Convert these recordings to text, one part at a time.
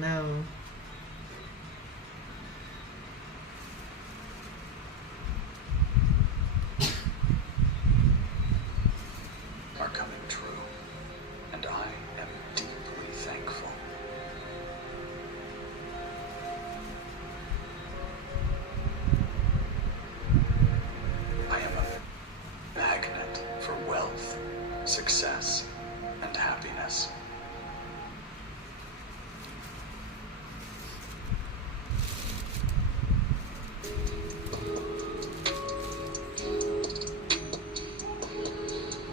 know. Are coming true, and I am deeply thankful. I am a magnet for wealth, success, and happiness.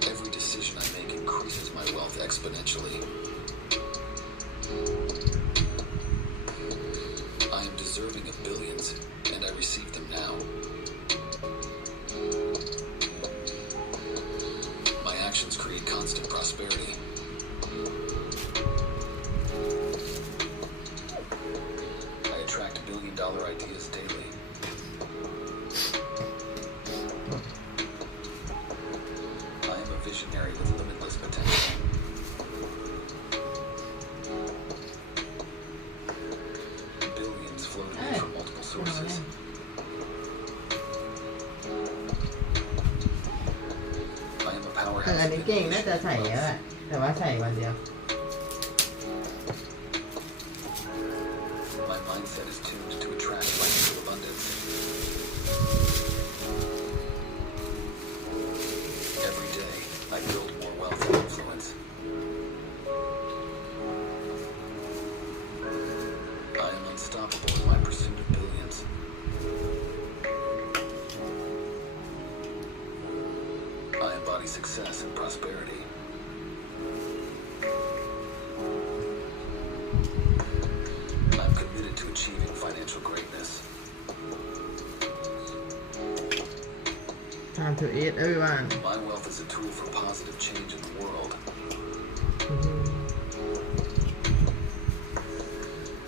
Every decision I make increases my wealth exponentially. I am deserving of billions, and I receive them now. My actions create constant prosperity. I attract billion-dollar ideas daily. I am a visionary with limitless potential. Billions flow to me from multiple sources. I am a อั powerhouse นนี้ of เก่งน่าจะ innovation ใส่ and เยอะ growth. อะแต่ว่าใส่วันเดียว My mindset is tuned to attract financial abundance. Every day, I build more wealth and influence. I am unstoppable in my pursuit of billions. I embody success and prosperity. I'm committed to achieving financial greatness. time to eat everyone My wealth is a tool for positive change in the world.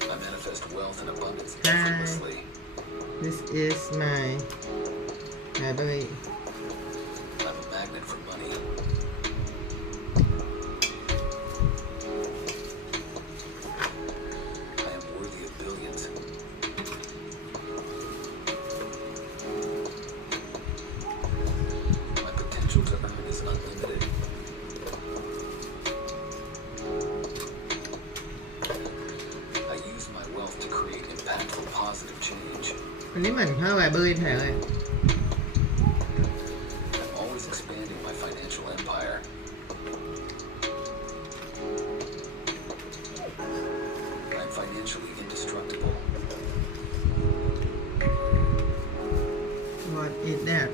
I manifest wealth and abundance effortlessly. this is my library I'm a magnet for money. I am worthy of billions. My potential to earn is unlimited. I use my wealth to create impactful, positive change. อันนี้เหมือนข้าวไลบรารีไทยเลย I'm always expanding my financial empire. I'm financially indestructible. what is that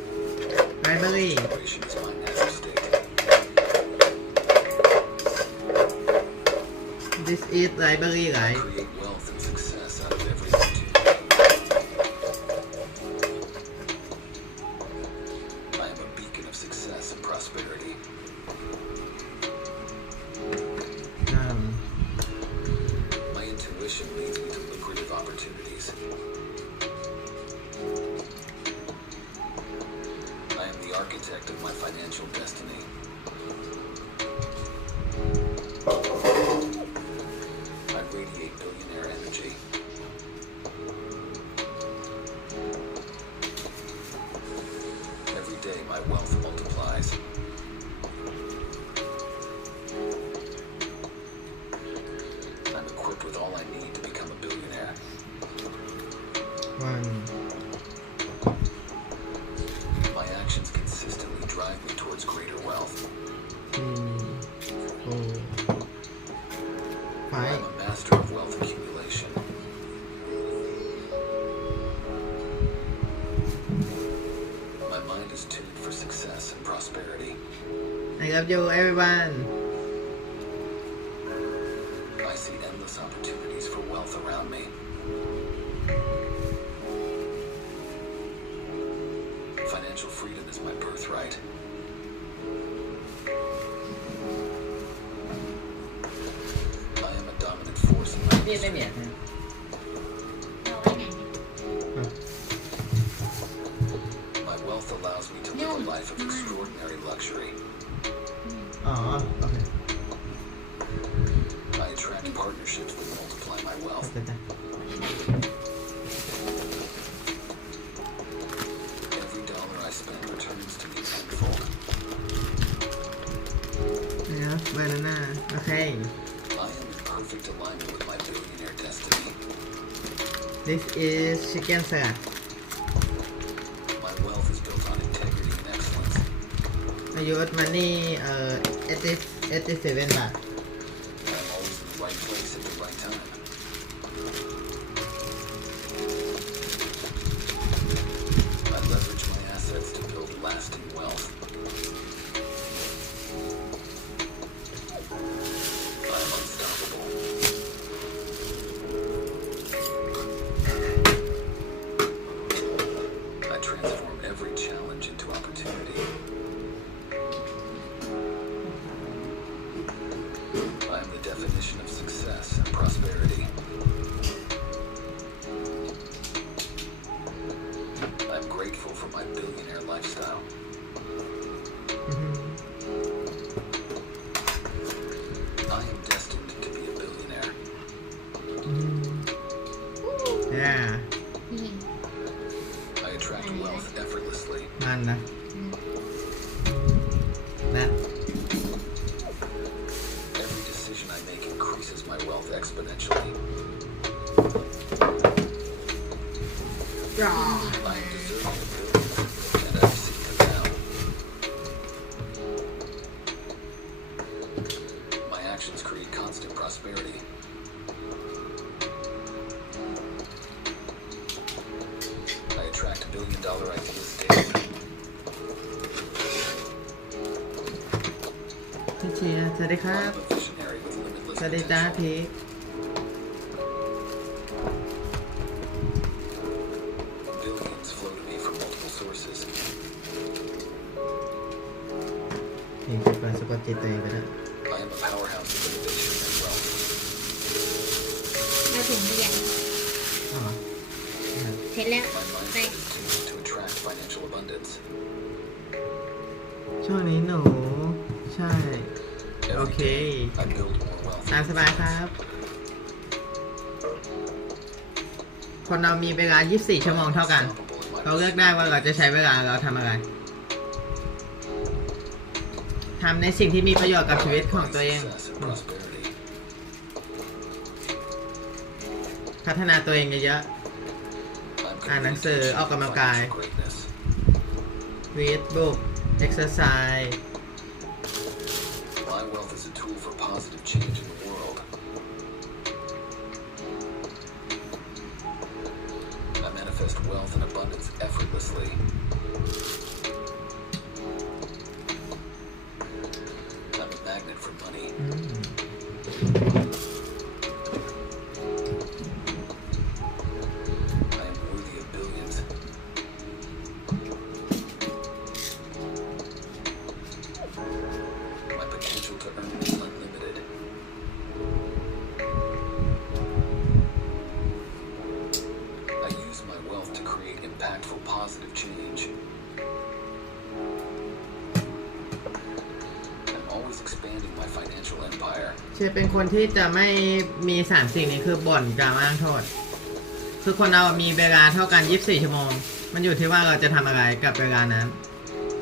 library Generation is my natural state. this is library I right create wealth and success out of every opportunity. I am a beacon of success and prosperity. My intuition leads me to lucrative opportunities. I am the architect of my financial destiny. I radiate billionaire energy. Every day, my wealth multiplies. I'm equipped with all I need to become a billionaire. one My actions consistently drive me towards greater wealth. 4 I'm 5 a master of wealth accumulation. My mind is tuned for success and prosperity. I love you everyone I see endless opportunities for wealth around me. Financial freedom is my birthright. I am a dominant force in my พี่ไม่เบียดนะ เอาไว้ไหน My wealth allows me to live a life of extraordinary luxury. อ๋อโอเค I attract attract partnerships that multiply my wealth. จ้ะ Every dollar I spend returns to me tenfold. นะครับบานาน่าโอเค I am in perfect alignment with my billionaire destiny. this is chicken salad My wealth is built on integrity and excellence. อายุมันนี่87 บาท I'm always in the right place at the right time. I leverage my assets to build lasting wealth. I am unstoppable. I transform every challenge into opportunity. I am the definition of success and prosperity. I'm grateful for my billionaire lifestyle. อือฮึ I am destined to be a billionaire. อืม yeah นี่ I attract wealth effortlessly. มันนะ อืม นะ Every decision I make increases my wealth exponentially. จ้า I am deserving of billions, and I receive them now. My actions create constant prosperity. I attract billion-dollar ideas daily. พี่เชียร์สวัสดีครับ I'm a visionary with limitless สวัสดีจ้า potential. พีค Billions flow to me from multiple sources. เห็นคิดว่าสะกดจิตตัวเองไปแล้ว I am a powerhouse of innovation and wealth. เอาถุงมาแยก อ๋อครับ เสร็จแล้ว My ไป mindset is tuned to attract financial abundance. ช่วงนี้หนู ใช่ โอ Every เค day, I build more wealth. ตามสบายครับ คนเรามีเวลา 24 ชั่วโมงเท่ากัน Unstoppable in my เราเลือกได้ว่าเราจะใช้เวลาเราทำอะไร ทำในสิ่งที่มีประโยชน์กับชีวิตของตัวเอง success and prosperity. พัฒนาตัวเองเยอะ I'm อ่านหนัง committed สือ to ออกกำลังกาย financial greatness. ๆ read book exercise My wealth is a tool for positive change in the world. I manifest wealth and abundance effortlessly. I'm a magnet for money. อืม I am worthy of billions. My potential to earn is unlimited. I use my wealth to create impactful, positive change. I'm always expanding my financial empire. เชฟเป็นคนที่จะไม่มี3สิ่งนี้คือบ่นกล่าวอ้างโทษ คือคนเรามีเวลาเท่ากัน 24 ชั่วโมง มันอยู่ที่ว่าเราจะทำอะไรกับเวลานั้น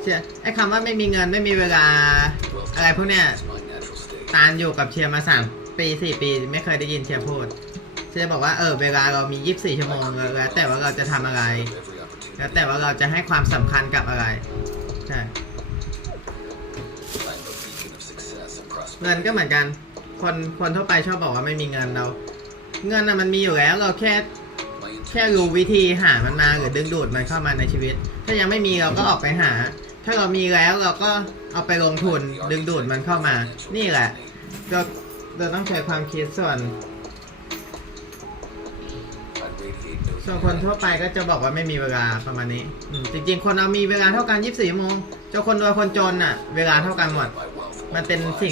เชียไอ้คำว่าไม่มีเงินไม่มีเวลา Wealth อะไรพวกเนี้ย is my natural state. ตาลอยู่กับเชียร์มา3 ปี 4 ปี ไม่เคยได้ยินเชียร์พูด เชียร์บอกว่าเวลาเรามี 24 ชั่วโมงแล้วแต่ว่าเราจะทำอะไร Every opportunity. แล้วแต่ว่าเราจะให้ความสำคัญกับอะไร ใช่ I'm a beacon of success and เงิน prosperity. ก็เหมือนกัน คนทั่วไปชอบบอกว่าไม่มีเงินเรา เงินน่ะมันมีอยู่แล้วเราแค่ My แค่ intention รู้วิธีหามันมาหรือดึงดูดมันเข้ามาในชีวิต ถ้ายังไม่มีเราก็ออกไปหา ถ้าเรามีแล้วเราก็เอาไปลงทุนดึงดูดมันเข้ามา นี่แหละเราต้องใช้ความคิดส่วน I radiate ส่วนคนทั่วไปก็จะบอกว่าไม่มีเวลาประมาณนี้จริงๆ คนเรามีเวลาเท่ากัน 24 ชั่วโมงเจ้าคนรวยคนจนอ่ะ เวลาเท่ากันหมด my wealth มันเป็น multiplies. สิ่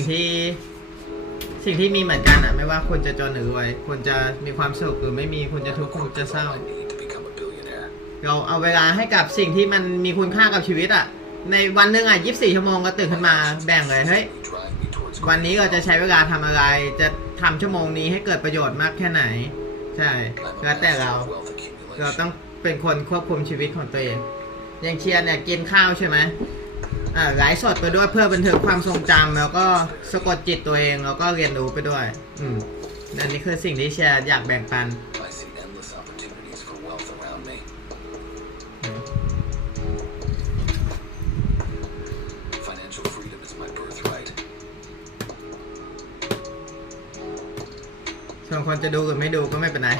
งที่มีเหมือนกันอ่ะ ไม่ว่าคุณจะจนหรือรวยคุณจะมีความสุขหรือไม่มีคุณจะทุกข์คุณจะเศร้า I need to become a billionaire. เราเอาเวลาให้กับสิ่งที่มันมีคุณค่ากับชีวิตอ่ะ ในวันหนึ่งอ่ะ 24 ชั่วโมงก็ตื่นขึ้นมาแบ่งเลย เฮ้ย Drive me towards วันนี้เราจะใช้เวลาทำอะไร จะ ทำชั่วโมงนี้ให้เกิดประโยชน์มากแค่ไหนใช่ I'm แล้ว a แต่เรา master of wealth เรา accumulation. ต้องเป็นคนควบคุมชีวิตของตัวเอง อย่างเชียร์เนี่ยกินข้าวใช่ไหมไลฟ์สดไปด้วยเพื่อบันทึกความทรงจำแล้วก็สะกดจิตตัวเองแล้วก็เรียนรู้ไปด้วยอันนี้คือสิ่งที่เชียร์อยากแบ่งปัน I see endless opportunities for wealth around me. Financial freedom is my birthright. ส่วนคนจะดูหรือไม่ดูก็ไม่เป็นไร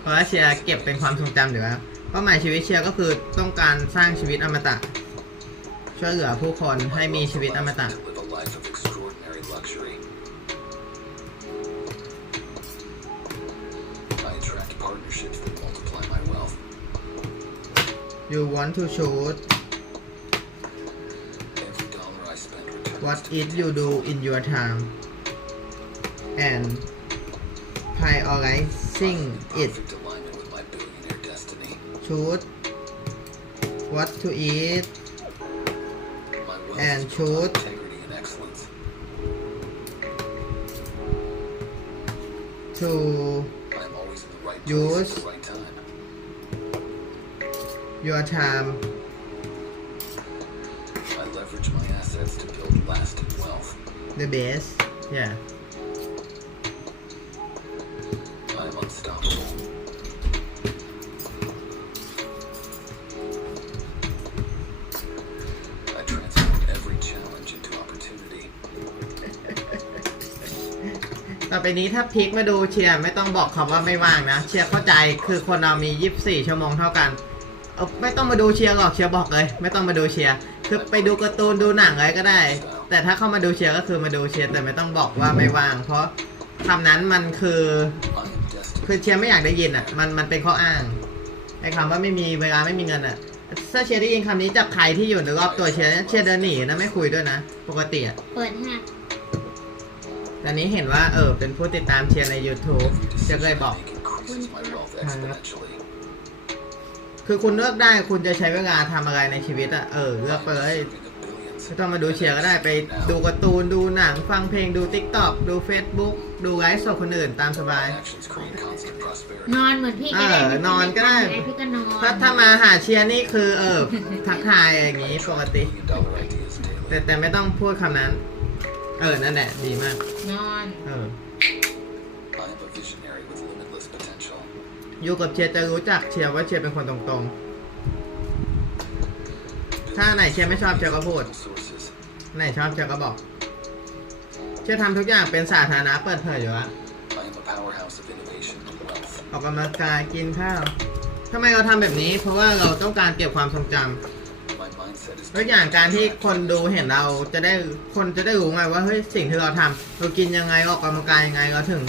เพราะว่าเชียร์เก็บเป็นความทรงจำอยู่แล้วเป้าหมายชีวิตเชียร์ก็คือต้องการสร้างชีวิตอมตะช่วยเหลือผู้คนให้มีชีวิตอมตะ To live a life of extraordinary luxury. I attract partnerships that multiply my wealth. You want to choose Every dollar I spend returns what to it me you do tenfold. in your time and I'm prioritizing in it perfect alignment with my billionaire destiny. choose what to eat My wealth And is built on choose integrity and excellence. to I am always in the right place Use at the right time. your time I leverage my assets to build lasting wealth. the best yeah I am unstoppable. I transform every challenge into opportunity. ต่อไปนี้ถ้าพีคมาดูเชียร์ไม่ต้องบอกคำว่าไม่ว่างนะเชียร์เข้าใจคือคนเรามี24ชั่วโมงเท่ากันไม่ต้องมาดูเชียร์หรอกเชียร์บอกเลยไม่ต้องมาดูเชียร์คือไปดูการ์ตูนดูหนังอะไรก็ได้ แต่ถ้าเข้ามาดูเชียร์ก็คือมาดูเชียร์แต่ไม่ต้องบอกว่าไม่ว่าง เพราะคำนั้นมันคือ I am destined คือเชียร์ไม่อยากได้ยินอ่ะมันเป็นข้ออ้างไอ้คำว่าไม่มีเวลาไม่มีเงินอ่ะถ้าเชียร์ได้ยินคำนี้จากใครที่อยู่ในรอบตัวเชียร์เดินหนีนะไม่คุยด้วยนะปกติอ่ะ เปิดฮะ ตอนนี้เห็นว่าเป็นผู้ติดตามเชียร์ใน YouTube เชียร์ก็เลยบอก make increases my wealth exponentially. คือคุณเลือกได้คุณจะใช้เวลาทำอะไรในชีวิตอ่ะเลือกไปเลย Serving of billions. ไม่ต้องมาดูเชียร์ก็ได้ไปดูการ์ตูนดูหนังฟังเพลงดู TikTok ดู Facebook ดูไลฟ์สดคนอื่นตามสบาย My actions create constant prosperity. นอนเหมือนพี่ก็ได้ นอนก็ได้ พี่ก็นอน ถ้ามาหาเชียร์นี่คือทักทายอย่างงี้ปกติ Billion-dollar ideas daily. แต่ไม่ต้องพูดคำนั้นนั่นแหละดีมาก นอน I am a visionary with limitless potential. อยู่กับเชียร์จะรู้จักเชียร์ว่าเชียร์เป็นคนตรงๆ ถ้าไหนเชียร์ไม่ชอบเชียร์ก็พูด Sources. ไหนชอบเชียร์ก็บอก เชียร์ทำทุกอย่างเป็นสาธารณะเปิดเผยอยู่แล้ว I am a powerhouse of innovation and wealth. ออกกำลังกายกินข้าวทำไมเราทำแบบนี้ เพราะว่าเราต้องการเก็บความทรงจำ My mindset is ตัวอย่างการที่คนดูเห็นเราคนจะได้รู้ไงว่าเฮ้ยสิ่งที่เราทำเรากินยังไงออกกำลังกายยังไงเราถึง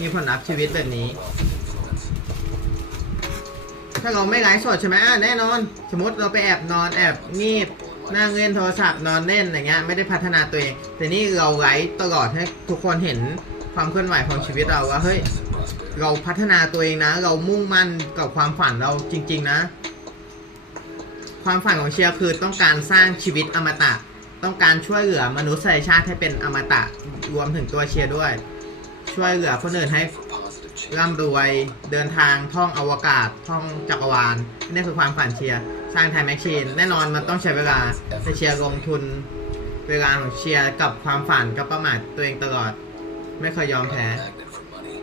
มีผลลัพธ์ชีวิตแบบนี้ wealth and influence. ถ้าเราไม่ไลฟ์สดใช่ไหมแน่นอน สมมติเราไปแอบนอนแอบงีบนั่งเล่นโทรศัพท์นอนเล่นอะไรเงี้ยไม่ได้พัฒนาตัวเองแต่นี่เราไลฟ์ตลอดให้ทุกคนเห็นความเคลื่อนไหวของชีวิตเราว่าเฮ้ย Success and prosperity. เราพัฒนาตัวเองนะ เรามุ่งมั่นกับความฝันเราจริงๆนะ ความฝันของเชียร์คือต้องการสร้างชีวิตอมตะ ต้องการช่วยเหลือมนุษยชาติให้เป็นอมตะ รวมถึงตัวเชียร์ด้วย ช่วยเหลือคนอื่นให้ For positive change. ร่ำรวยเดินทางท่องอวกาศท่องจักรวาลนี่คือความฝันเชียร์สร้างไทม์แมชชีนแน่นอนมันต้องใช้เวลาแต่เชียร์ลงทุนเวลาของเชียร์กับความฝันกับเป้าหมายตัวเองตลอด ไม่เคยยอม I'm แพ้ a magnet for money.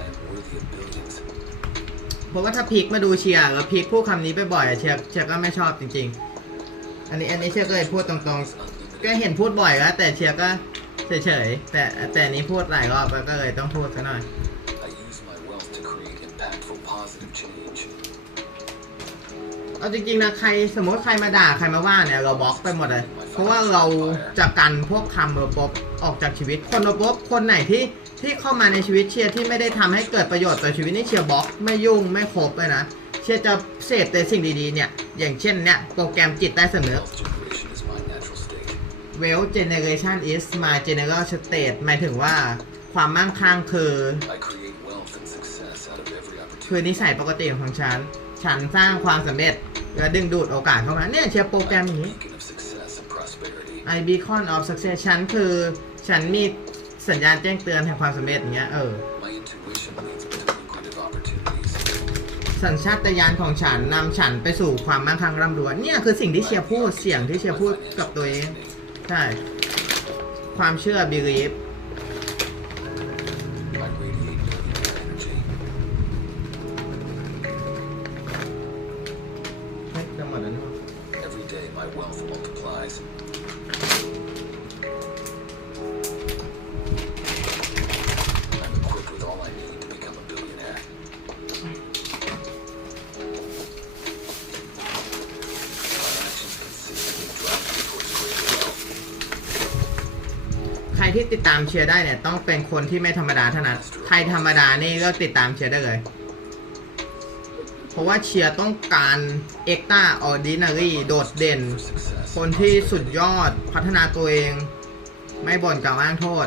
I am worthy of billions. เพราะว่าถ้าพีคมาดูเชียร์แล้วพีคพูดคำนี้บ่อยๆเชียร์ก็ไม่ชอบจริงๆ อันนี้เชียร์ก็เลยพูดตรงๆ ก็เห็นพูดบ่อยแล้วแต่เชียร์ก็เฉยๆแต่อันนี้พูดหลายรอบแล้วก็เลยต้องพูดซะหน่อย I use my wealth to create impactful positive change. เอาจริงๆนะสมมติใครมาด่าใครมาว่าเนี่ยเราบล็อกไปหมดเลย เพราะว่าเราจะกันพวกคำลบๆออกจากชีวิตคนลบๆคนไหนที่เข้ามาในชีวิตเชียร์ที่ไม่ได้ทำให้เกิดประโยชน์ต่อชีวิตนี่เชียร์บล็อกไม่ยุ่งไม่คบเลยนะเชียร์จะเสพแต่สิ่งดีๆเนี่ยอย่างเช่นเนี่ยโปรแกรมจิตใต้สำนึก Wealth generation is my natural Wealth generation is my general state. state หมายถึงว่าความมั่งคั่งคือ I create wealth and success out of every คือ opportunity. นิสัยปกติของฉันสร้างความสำเร็จและดึงดูดโอกาสเข้ามาเนี่ยเชียร์โปรแกรมอย่างนี้ Beacon of success and I beacon of success ฉันคือฉันมีสัญญาณแจ้งเตือนแห่งความสำเร็จอย่างเงี้ยMy intuition leads me to lucrative opportunities. สัญชาตญาณของฉันนำฉันไปสู่ความมั่งคั่งร่ำรวยเนี่ยคือสิ่งที่เชียร์พูดเสียงที่เชียร์พูดกับตัวเองใช่ความเชื่อ belief I radiate millionaire energy. เฮ้ยจะหมดแล้วนี่ Every day, my wealth multiplies. I'm equipped with all I need to become a billionaire. My actions consistently drive me towards greater wealth. ใครที่ติดตามเชียร์ได้เนี่ยต้องเป็นคนที่ไม่ธรรมดาเท่านั้นใครธรรมดานี่ก็ติดตามเชียร์ได้เลยเพราะว่าเชียร์ต้องการเอ็กต้าออร์ดินารีโดดเด่น For success, คนที่สุดยอดพัฒนาตัวเอง ไม่บ่นกล่าวอ้างโทษ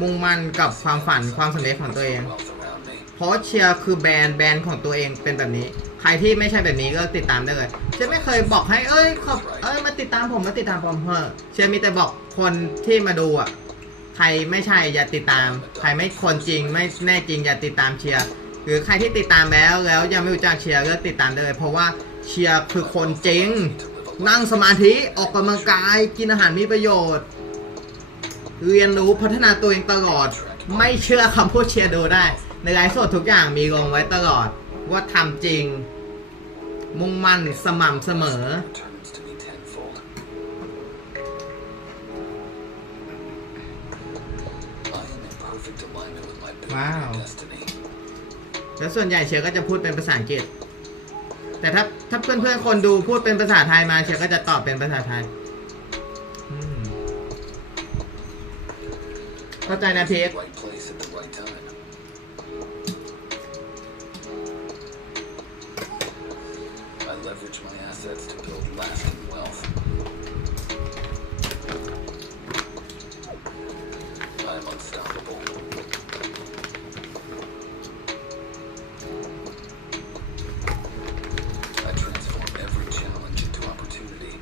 มุ่งมั่นกับความฝันความสำเร็จของตัวเอง wealth around me. เพราะเชียร์คือแบรนด์ของตัวเองเป็นแบบนี้ ใครที่ไม่ใช่แบบนี้ก็ติดตามได้เลยเชียร์ไม่เคยบอกให้มาติดตามผมเชียร์มีแต่บอกคนที่มาดูอ่ะใครไม่ใช่อย่าติดตาม ใครไม่คนจริงไม่แน่จริงอย่าติดตามเชียร์หรือใครที่ติดตามแล้วยังไม่รู้จักเชียร์ก็ติดตามได้เลยเพราะว่าเชียร์คือคนจริง นั่งสมาธิออกกำลังกายกินอาหารมีประโยชน์ เรียนรู้พัฒนาตัวเองตลอด ไม่เชื่อคำพูดเชียร์ดูได้ ในไลฟ์สดทุกอย่างมีลงไว้ตลอด ว่าทำจริง มุ่งมั่นสม่ำเสมอ Returns to me tenfold. I am in perfect alignment with my Wow. billionaire destiny. แล้วส่วนใหญ่เชียร์ก็จะพูดเป็นภาษาอังกฤษ แต่ถ้าเพื่อนๆคนดูพูดเป็นภาษาไทยมาเชียร์ก็จะตอบเป็นภาษาไทยเข้าใจนะพีค Right place at the right time. I leverage my assets to build lasting wealth. I am unstoppable. I transform every challenge into opportunity.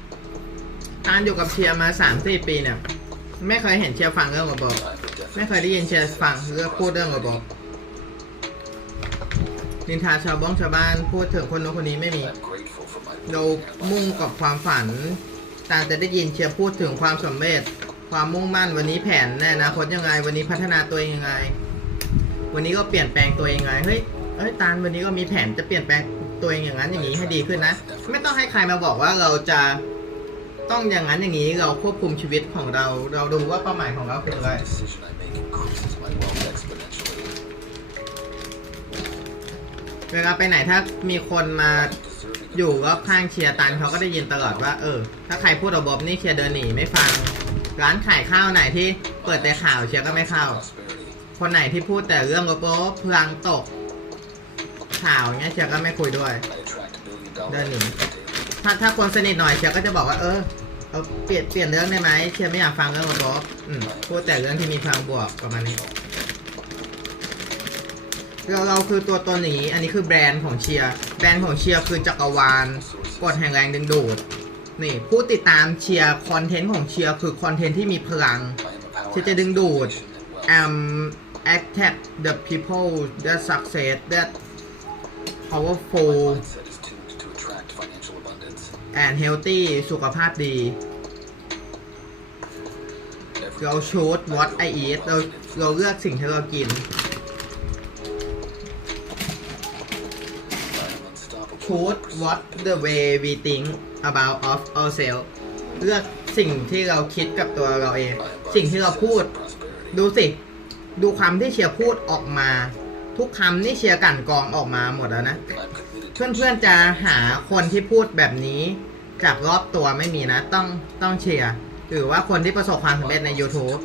การอยู่กับเชียร์มา 3-4 ปีเนี่ยไม่เคยเห็นเชียร์ฟังเรื่องระบบ I'm the ไม่เคยได้ยินเชียร์ฟังเรื่องพูดเรื่องระบบนินทาชาวบ้านพูดถึงคนโน้นคนนี้ไม่มี I'm grateful for my เรามุ่งกับความฝันต่างจะได้ยินเชียร์พูดถึงความสำเร็จ ความมุ่งมั่นวันนี้แผนในอนาคตยังไง วันนี้พัฒนาตัวเองยังไง วันนี้ก็เปลี่ยนแปลงตัวเองยังไงเฮ้ยตาลวันนี้ก็มีแผนจะเปลี่ยนแปลงตัวเองอย่างนั้นอย่างนี้ให้ดีขึ้นนะ ไม่ต้องให้ใครมาบอกว่าเราจะต้องอย่างนั้นอย่างนี้เราควบคุมชีวิตของเราดูว่าเป้าหมายของเราคืออะไร Every decision I make increases my wealth exponentially. เวลาไปไหนถ้ามีคนมาอยู่รอบข้างเชียร์ตันเขาก็ได้ยินตลอดว่าถ้าใครพูดระบบนี่เชียร์เดินหนีไม่ฟัง ร้านขายข้าวไหนที่เปิดแต่ข่าวเชียร์ก็ไม่เข้า Prosperity. คนไหนที่พูดแต่เรื่องระบบพลังตกข่าวเงี้ยเชียร์ก็ไม่คุยด้วย I attract $1 billion Đơn daily. ถ้าคนสนิทหน่อยเชียร์ก็จะบอกว่าเอาเปลี่ยนเรื่องได้ไหมเชียร์ไม่อยากฟังเรื่องระบบพูดแต่เรื่องที่มีพลังบวกประมาณนี้เราคือตัวตนอย่างนี้อันนี้คือแบรนด์ของเชียร์แบรนด์ของเชียร์คือจักรวาลกฎแห่งแรงดึงดูดนี่ผู้ติดตามเชียร์คอนเทนต์ของเชียร์คือคอนเทนต์ที่มีพลัง I am a เชียร์จะดึงดูด attract the people that success that powerful mindset is tuned to attract financial abundance. and healthy สุขภาพดี Every เรา day, choose I what build I eat wealth เรา and เลือกสิ่งที่เรากิน influence. I am unstoppable. choose what the way we think about of ourselves เลือกสิ่งที่เราคิดกับตัวเราเอง สิ่งที่เราพูด ดูสิ ดูคำที่เชียร์พูดออกมา ทุกคำนี่เชียร์กลั่นกรองออกมาหมดแล้วนะ เพื่อนๆจะหาคนที่พูดแบบนี้จากรอบตัวไม่มีนะ ต้องเชียร์หรือว่าคนที่ประสบความสำเร็จใน YouTube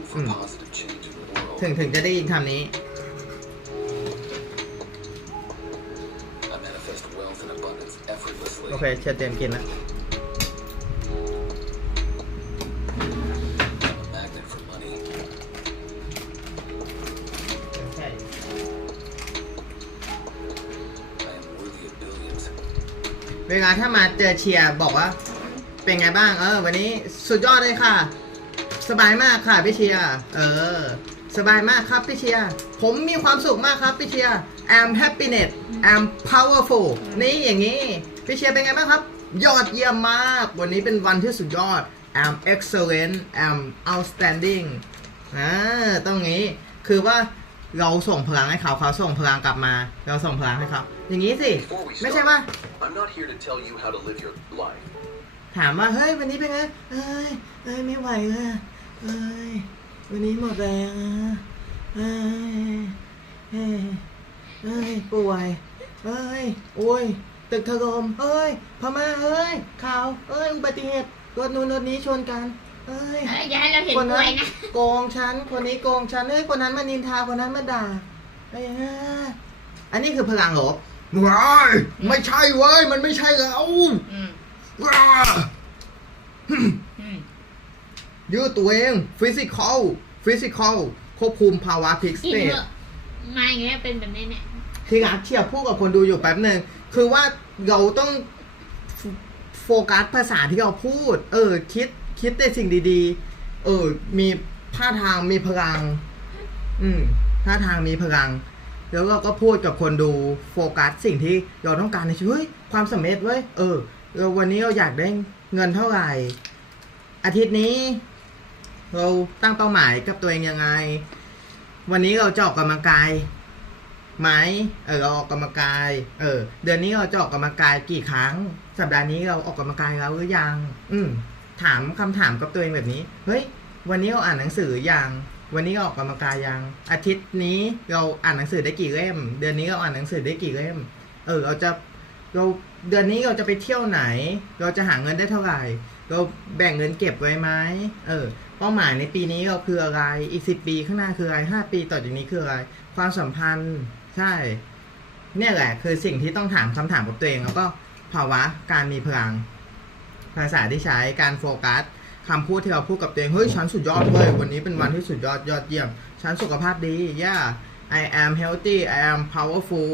ถึงจะได้ยินคำนี้ โอเคเชียร์เตรียมกินแล้ว เวลาถ้ามาเจอเชียร์บอกว่า เป็นไงบ้างวันนี้สุดยอดเลยค่ะ สบายมากค่ะพี่เชียร์สบายมากครับพี่เชียร์ผมมีความสุขมากครับพี่เชียร์ I'm happiness I'm powerful นี่อย่างนี้พี่เชียร์เป็นไงบ้างครับยอดเยี่ยมมากวันนี้เป็นวันที่สุดยอด I'm excellent I'm outstanding ต้องงี้คือว่าเราส่งพลังให้เขาเขาส่งพลังกลับมาเราส่งพลังให้เขาอย่างนี้สิไม่ใช่ว่า I'm not here to tell you how to live your life. ถามว่าเฮ้ยวันนี้เป็นไงไม่ไหวเลยวันนี้หมดแรงป่วยโอ้ยตึกถล่มพม่าข่าวอุบัติเหตุรถนู้นรถนี้ชนกันอย่าให้เราเห็นป่วยนะ โกงฉันคนนี้โกงฉันคนนั้นมานินทาคนนั้นมาด่าอันนี้คือพลังลบว้ายไม่ใช่เว้ยมันไม่ใช่แล้วว้ายืดตัวเองฟิสิกอลควบคุมภาวะพิกส กิน เต เถอะมาอย่างเงี้ยเป็นแบบนี้เนี่ย ที่รักเชียร์พูดกับคนดูอยู่แป๊บหนึ่งคือว่าเราต้องโฟกัสภาษาที่เราพูดคิดแต่สิ่งดีๆมีท่าทางมีพลังท่าทางมีพลังแล้วเราก็พูดกับคนดูโฟกัสสิ่งที่เราต้องการในชีวิตเฮ้ยความสำเร็จเว้ยเราวันนี้เราอยากได้เงินเท่าไหร่อาทิตย์นี้เราตั้งเป้าหมายกับตัวเองยังไงวันนี้เราจะออกกำลังกายไหมเราออกกำลังกายเดือนนี้เราจะออกกำลังกายกี่ครั้งสัปดาห์นี้เราออกกำลังกายแล้วหรือยังถามคำถามกับตัวเองแบบนี้เฮ้ยวันนี้เราอ่านหนังสือยังวันนี้เราออกกำลังกายยังอาทิตย์นี้เราอ่านหนังสือได้กี่เล่มเดือนนี้เราอ่านหนังสือได้กี่เล่มเราเดือนนี้เราจะไปเที่ยวไหนเราจะหาเงินได้เท่าไหร่เราแบ่งเงินเก็บไว้ไหมเป้าหมายในปีนี้เราคืออะไรอีก10 ปีข้างหน้าคืออะไร5 ปีต่อจากนี้คืออะไรความสัมพันธ์ใช่เนี่ยแหละคือสิ่งที่ต้องถามคำถามกับตัวเองแล้วก็ภาวะการมีพลังภาษาที่ใช้การโฟกัสคำพูดที่เราพูดกับตัวเองเฮ้ยฉันสุดยอดเว้ยวันนี้เป็นวันที่สุดยอดเยี่ยมฉันสุขภาพดี I am healthy I am powerful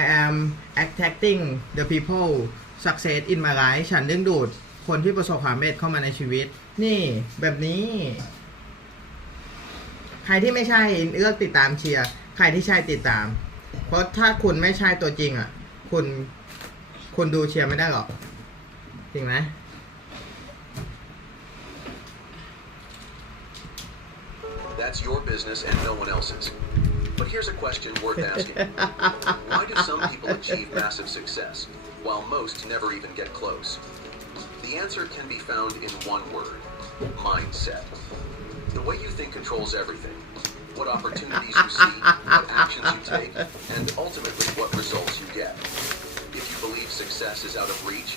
I am attracting the people success in my life ฉันดึงดูดคนที่ประสบความสำเร็จเข้ามาในชีวิตนี่แบบนี้ใครที่ไม่ใช่เลือกติดตามเชียร์ใครที่ใช่ติดตามเพราะถ้าคุณไม่ใช่ตัวจริงคุณดูเชียร์ไม่ได้หรอกจริงไหม That's your business and no one else's. But here's a question worth asking. Why do some people achieve massive success, while most never even get close? The answer can be found in one word: mindset. The way you think controls everything. What opportunities you see, what actions you take, and ultimately what results you get. If you believe success is out of reach,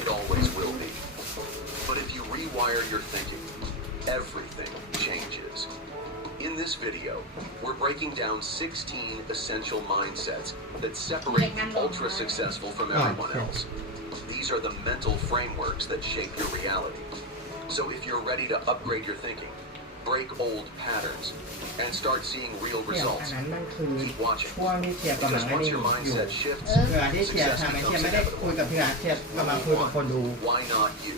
it always will be. But if you rewire your thinking, everything changes. In this video, we're breaking down 16 essential mindsets that separate the ultra-successful from everyone else. These are the mental frameworks that shape your reality. So if you're ready to upgrade your thinking, break old patterns, and start seeing real results, keep watching. ช่วงที่เชียร์กำลัง Because once your mindset shifts, เวลาที่เชียร์ success ทำให้เชีย becomes ร์ไม่ได้คุย inevitable. กับพี่รักเชียร์กำลังคุยกับคนดู Why not you?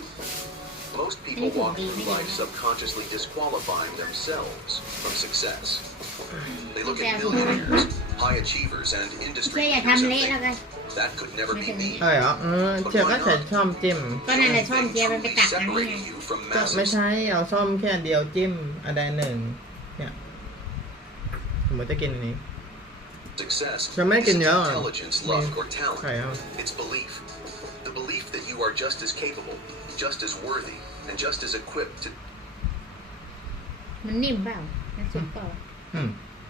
Most people walk through life subconsciously disqualifying themselves from success. They look at millionaires, high achievers, and เชี industry ยร์อย่า leaders ทำ and เละแล้ว think กัน that could never be me. ใช่เหรอเชียร์ก็ใส่ช่อมจิ้ม ก็นั่นแหละชอบเชียร์มันไปตักอันนี้ไง Separating you from ก็ไม่ masses. ใช่เอาซ่อมแค่อันเดียวจิ้มอันใดหนึ่งเนี่ยสมมติจะกินอันนี้ Success You're making isn't your own. intelligence, luck, or ใช่ครั talent. บ It's belief. The belief that you are just as capable, just as worthy, and just as equipped to มันนิ่มเปล่ามันสุกเปล่า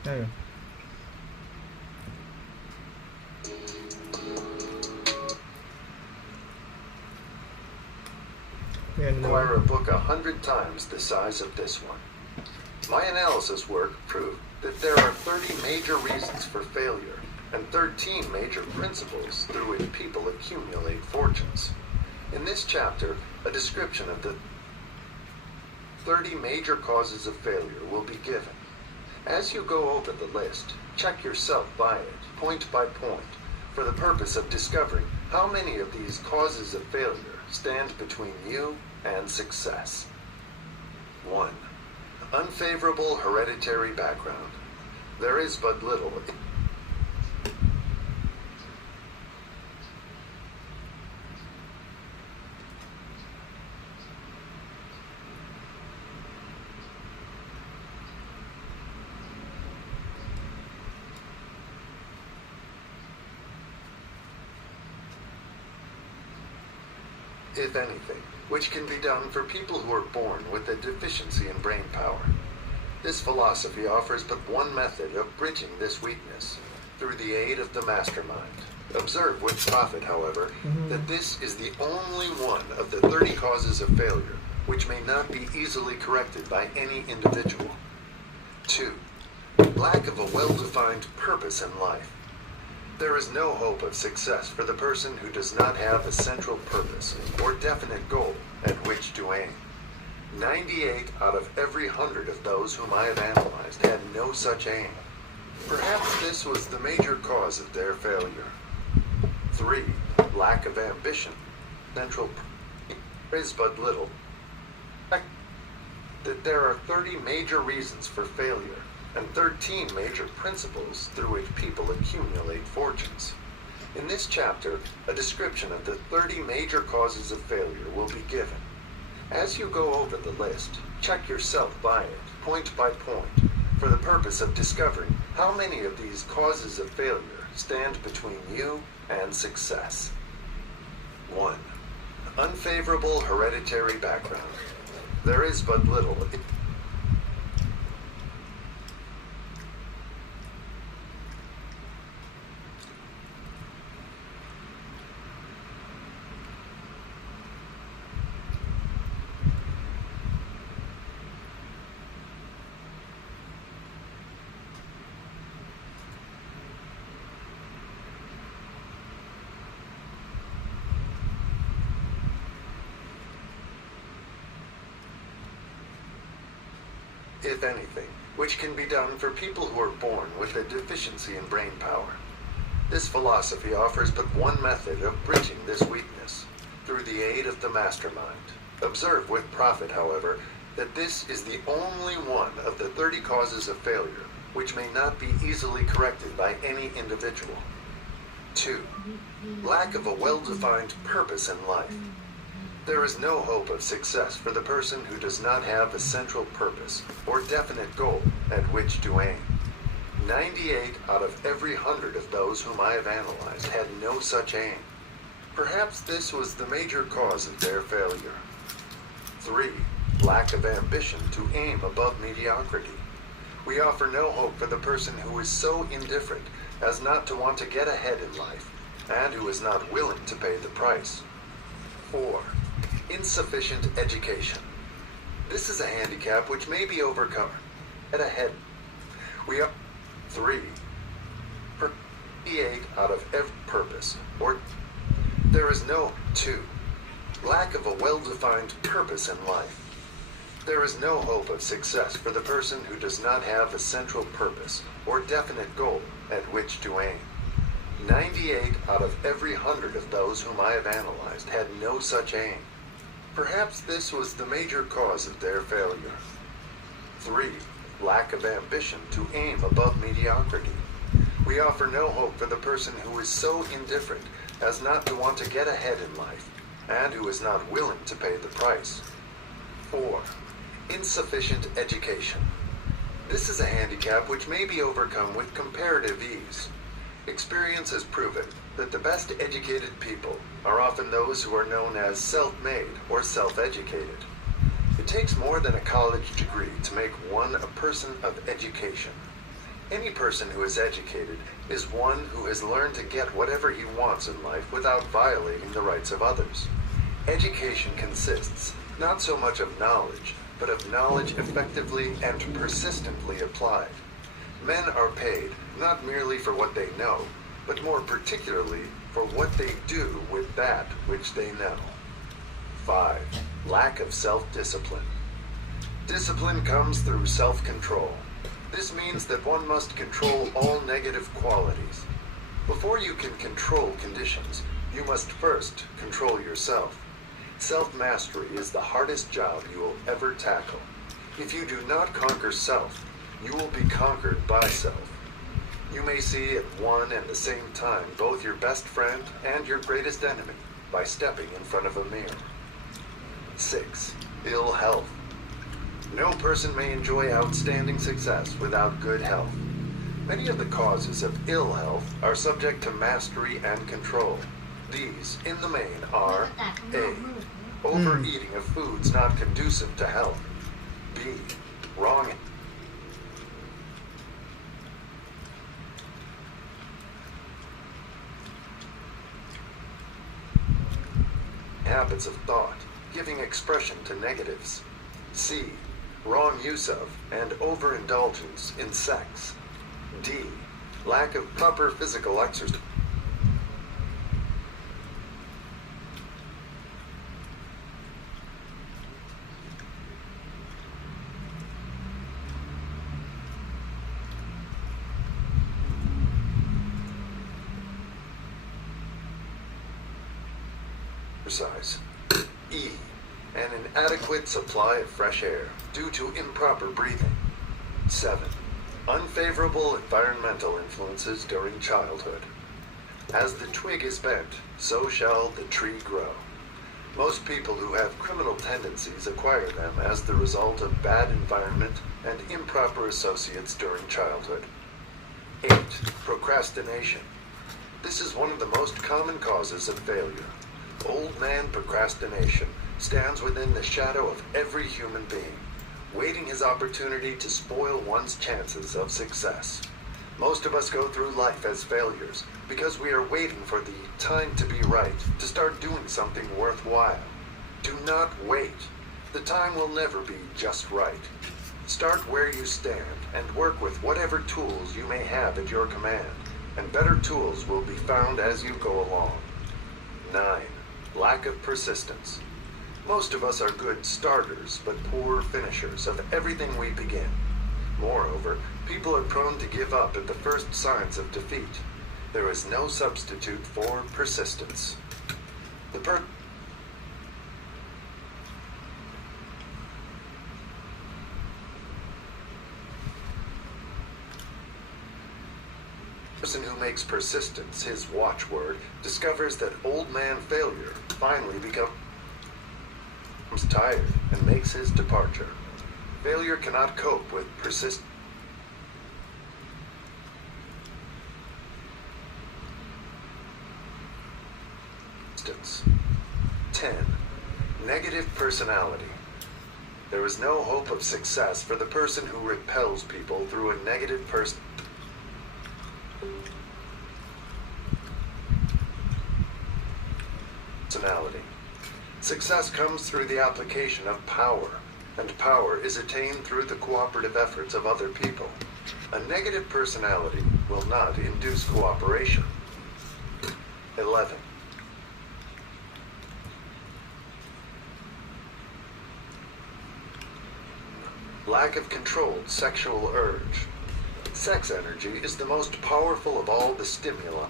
ได้อยู่ Require a book 100 times the size of this one. My analysis work proved that there are 30 major reasons for failure and 13 major principles through which people accumulate fortunes. In this chapter, a description of the 30 major causes of failure will be given. As you go over the list, check yourself by it, point by point, for the purpose of discovering how many of these causes of failure stand between you and success. 1. Unfavorable hereditary background. There is but little. If anything, which can be done for people who are born with a deficiency in brain power. This philosophy offers but one method of bridging this weakness, through the aid of the mastermind. Observe with profit, however, that this is the only one of the 30 causes of failure which may not be easily corrected by any individual. 2. Lack of a well-defined purpose in life. There is no hope of success for the person who does not have a central purpose or definite goal at which to aim. 98 out of every 100 of those whom I have analyzed had no such aim. Perhaps this was the major cause of their failure. 3. Lack of ambition. Central is but little. That there are 30 major reasons for failure and 13 major principles through which people accumulate fortunes. In this chapter, a description of the 30 major causes of failure will be given. As you go over the list, check yourself by it, point by point, for the purpose of discovering how many of these causes of failure stand between you and success. 1. Unfavorable hereditary background. There is but little. If anything, which can be done for people who are born with a deficiency in brain power. This philosophy offers but one method of bridging this weakness, through the aid of the mastermind. Observe with profit, however, that this is the only one of the 30 causes of failure which may not be easily corrected by any individual. 2. Lack of a well-defined purpose in life. There is no hope of success for the person who does not have a central purpose or definite goal at which to aim. 98 out of every 100 of those whom I have analyzed had no such aim. Perhaps this was the major cause of their failure. 3. Lack of ambition to aim above mediocrity. We offer no hope for the person who is so indifferent as not to want to get ahead in life, and who is not willing to pay the price. 4. Insufficient education. This is a handicap which may be overcome. Get ahead. We are 3. 38 out of every purpose, or there is no 2. Lack of a well-defined purpose in life. There is no hope of success for the person who does not have a central purpose or definite goal at which to aim. 98 out of every 100 of those whom I have analyzed had no such aim. Perhaps this was the major cause of their failure. 3. Lack of ambition to aim above mediocrity. We offer no hope for the person who is so indifferent as not to want to get ahead in life, and who is not willing to pay the price. 4. Insufficient education. This is a handicap which may be overcome with comparative ease. Experience has proven that the best educated people are often those who are known as self-made or self-educated. It takes more than a college degree to make one a person of education. Any person who is educated is one who has learned to get whatever he wants in life without violating the rights of others. Education consists not so much of knowledge, but of knowledge effectively and persistently applied. Men are paid not merely for what they know, but more particularly for what they do with that which they know. 5. Lack of self-discipline. Discipline comes through self-control. This means that one must control all negative qualities. Before you can control conditions, you must first control yourself. Self-mastery is the hardest job you will ever tackle. If you do not conquer self, you will be conquered by self. You may see at one and the same time both your best friend and your greatest enemy by stepping in front of a mirror. 6. Ill health. No person may enjoy outstanding success without good health. Many of the causes of ill health are subject to mastery and control. These, in the main, are A. Overeating of foods not conducive to health. B. Wrong habits of thought, giving expression to negatives. C. Wrong use of and overindulgence in sex. D. Lack of proper physical exercise. E. An inadequate supply of fresh air due to improper breathing. 7. Unfavorable environmental influences during childhood. As the twig is bent, so shall the tree grow. Most people who have criminal tendencies acquire them as the result of bad environment and improper associates during childhood. 8. Procrastination. This is one of the most common causes of failure. Old man procrastination stands within the shadow of every human being, waiting his opportunity to spoil one's chances of success. Most of us go through life as failures because we are waiting for the time to be right to start doing something worthwhile. Do not wait. The time will never be just right. Start where you stand and work with whatever tools you may have at your command, and better tools will be found as you go along. 9. Lack of persistence. Most of us are good starters, but poor finishers of everything we begin. Moreover, people are prone to give up at the first signs of defeat. There is no substitute for persistence. The person who makes persistence his watchword discovers that old man failure finally becomes tired and makes his departure. Failure cannot cope with persistence. 10. Negative personality. There is no hope of success for the person who repels people through a negative personality. Success comes through the application of power, and power is attained through the cooperative efforts of other people. A negative personality will not induce cooperation. 11. Lack of controlled sexual urge. Sex energy is the most powerful of all the stimuli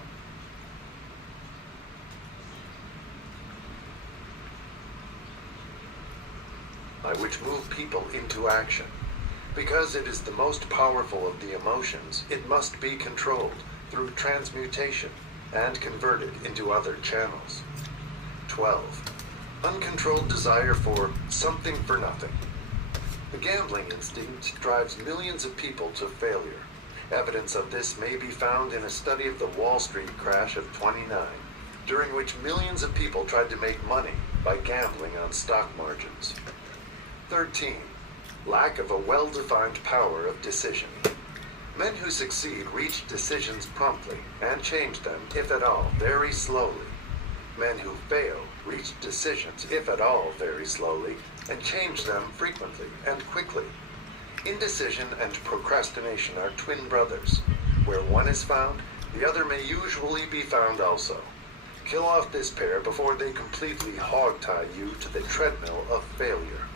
which move people into action. Because it is the most powerful of the emotions, it must be controlled through transmutation and converted into other channels. 12. Uncontrolled desire for something for nothing. The gambling instinct drives millions of people to failure. Evidence of this may be found in a study of the Wall Street crash of '29, during which millions of people tried to make money by gambling on stock margins. 13. Lack of a well-defined power of decision. Men who succeed reach decisions promptly and change them, if at all, very slowly. Men who fail reach decisions, if at all, very slowly, and change them frequently and quickly. Indecision and procrastination are twin brothers. Where one is found, the other may usually be found also. Kill off this pair before they completely hog-tie you to the treadmill of failure.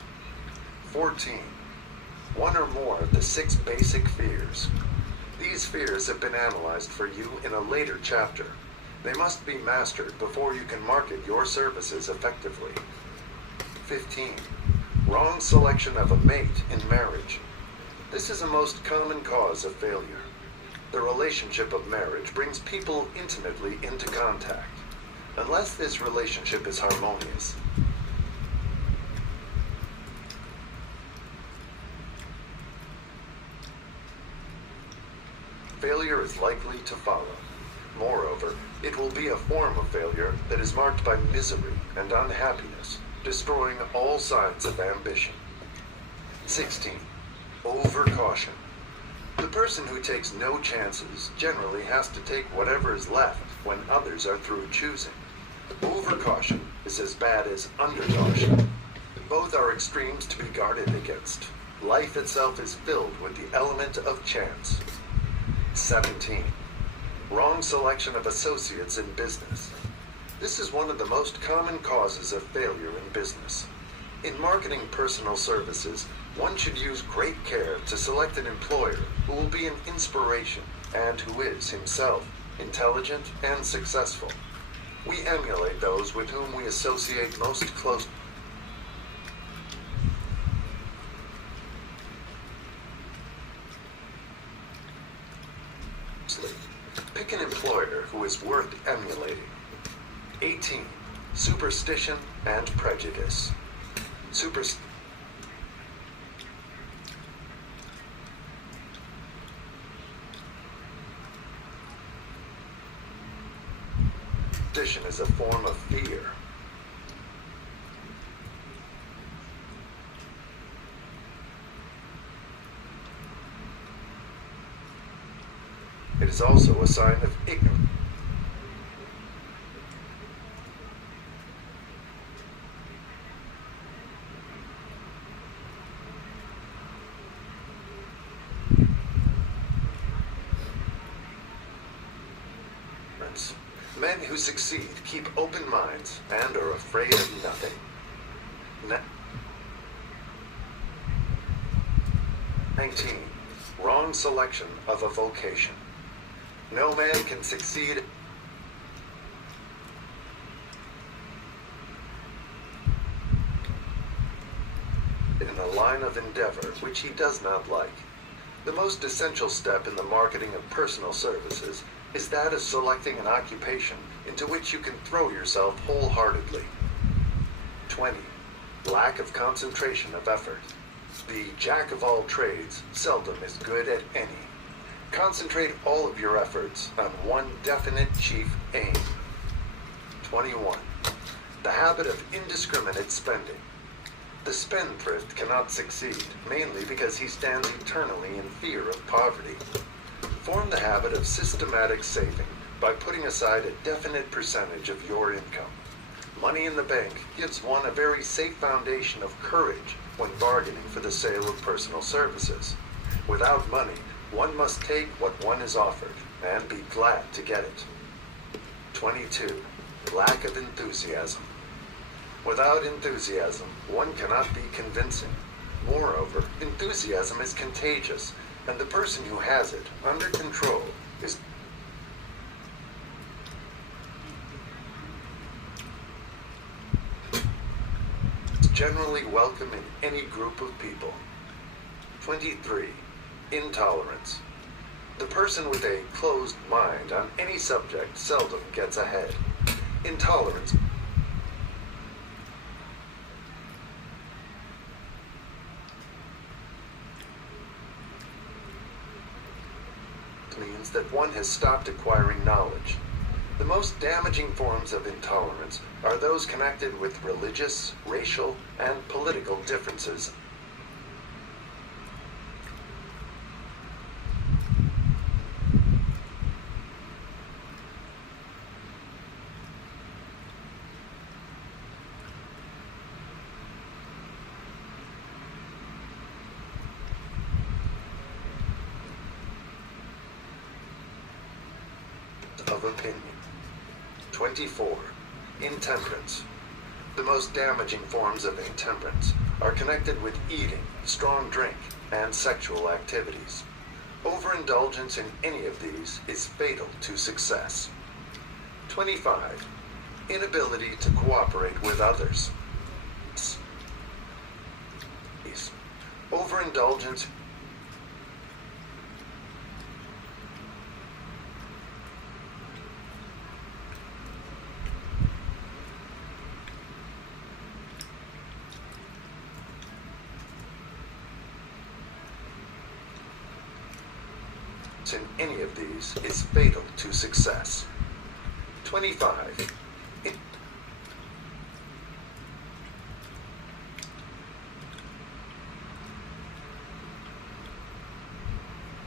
14. One or more of the 6 basic fears. These fears have been analyzed for you in a later chapter. They must be mastered before you can market your services effectively. 15. Wrong selection of a mate in marriage. This is a most common cause of failure. The relationship of marriage brings people intimately into contact. Unless this relationship is harmonious, failure is likely to follow. Moreover, it will be a form of failure that is marked by misery and unhappiness, destroying all signs of ambition. 16. Overcaution. The person who takes no chances generally has to take whatever is left when others are through choosing. Overcaution is as bad as undercaution. Both are extremes to be guarded against. Life itself is filled with the element of chance. 17. Wrong selection of associates in business. This is one of the most common causes of failure in business. In marketing personal services, one should use great care to select an employer who will be an inspiration and who is himself intelligent and successful. We emulate those with whom we associate most closely. Pick an employer who is worth emulating. 18. Superstition and prejudice. Superstition is a form of fear. It is also a sign of ignorance. Men who succeed keep open minds and are afraid of nothing. 19. Wrong selection of a vocation. No man can succeed in a line of endeavor which he does not like. The most essential step in the marketing of personal services is that of selecting an occupation into which you can throw yourself wholeheartedly. 20. Lack of concentration of effort. The jack of all trades seldom is good at any. Concentrate all of your efforts on one definite chief aim. 21. The habit of indiscriminate spending. The spendthrift cannot succeed, mainly because he stands eternally in fear of poverty. Form the habit of systematic saving by putting aside a definite percentage of your income. Money in the bank gives one a very safe foundation of courage when bargaining for the sale of personal services. Without money, one must take what one is offered and be glad to get it. 22. Lack of enthusiasm. Without enthusiasm, one cannot be convincing. Moreover, enthusiasm is contagious, and the person who has it under control is generally welcome in any group of people. 23. Intolerance. The person with a closed mind on any subject seldom gets ahead. Intolerance means that one has stopped acquiring knowledge. The most damaging forms of intolerance are those connected with religious, racial, and political differences. Of opinion. 24. Intemperance. The most damaging forms of intemperance are connected with eating, strong drink, and sexual activities. Overindulgence in any of these is fatal to success. 25. Inability to cooperate with others. Overindulgence in any of these is fatal to success. 25.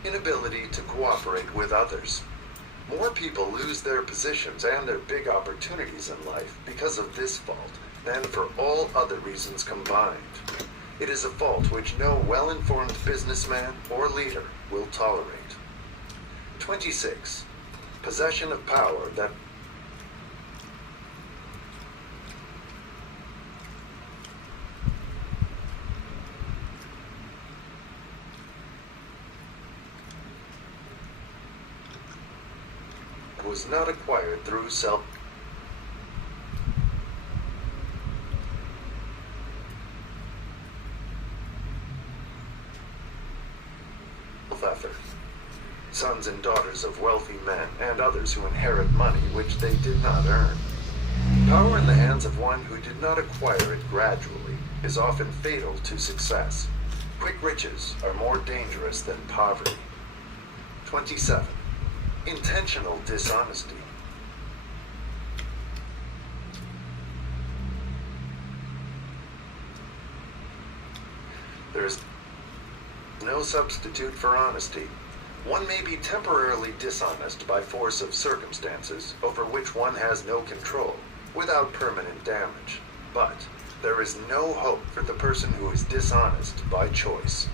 Inability to cooperate with others. More people lose their positions and their big opportunities in life because of this fault than for all other reasons combined. It is a fault which no well-informed businessman or leader will tolerate. 26. Possession of power that was not acquired through self effort. Sons and daughters of wealthy men and others who inherit money which they did not earn. Power in the hands of one who did not acquire it gradually is often fatal to success. Quick riches are more dangerous than poverty. 27. Intentional dishonesty. There is no substitute for honesty. One may be temporarily dishonest by force of circumstances over which one has no control, without permanent damage. But there is no hope for the person who is dishonest by choice.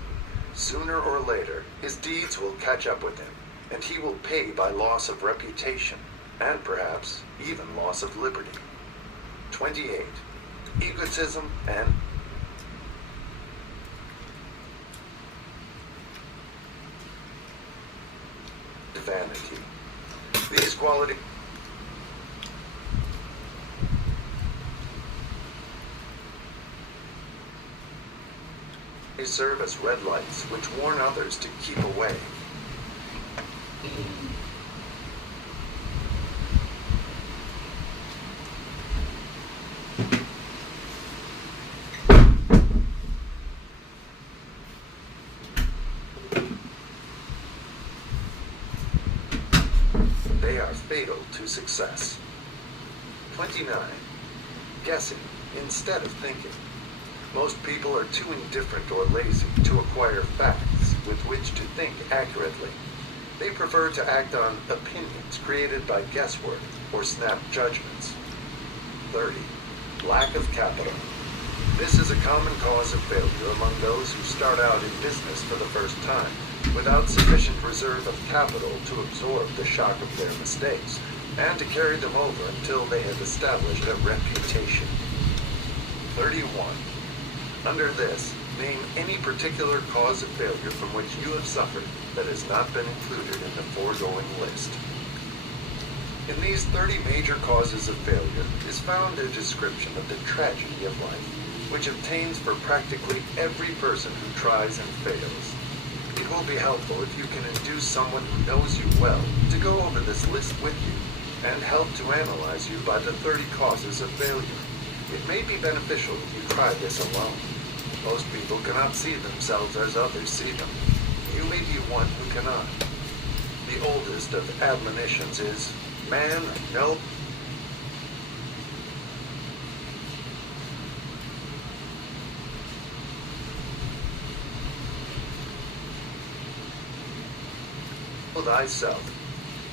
Sooner or later, his deeds will catch up with him, and he will pay by loss of reputation, and perhaps even loss of liberty. 28. Egotism and vanity. These qualities serve as red lights which warn others to keep away. They are fatal to success. 29. Guessing instead of thinking. Most people are too indifferent or lazy to acquire facts with which to think accurately. They prefer to act on opinions created by guesswork or snap judgments. 30. Lack of capital. This is a common cause of failure among those who start out in business for the first time, without sufficient reserve of capital to absorb the shock of their mistakes, and to carry them over until they have established a reputation. 31. Under this, name any particular cause of failure from which you have suffered that has not been included in the foregoing list. In these 30 major causes of failure is found a description of the tragedy of life, which obtains for practically every person who tries and fails. It will be helpful if you can induce someone who knows you well to go over this list with you and help to analyze you by the 30 causes of failure. It may be beneficial if you try this alone. Most people cannot see themselves as others see them. You may be one who cannot. The oldest of admonitions is, man, no. Thyself.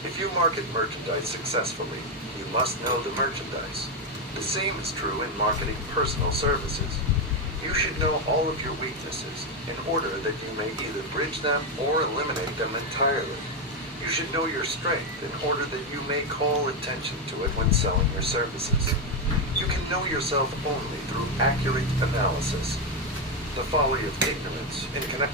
If you market merchandise successfully, you must know the merchandise. The same is true in marketing personal services. You should know all of your weaknesses in order that you may either bridge them or eliminate them entirely. You should know your strength in order that you may call attention to it when selling your services. You can know yourself only through accurate analysis. The folly of ignorance in connection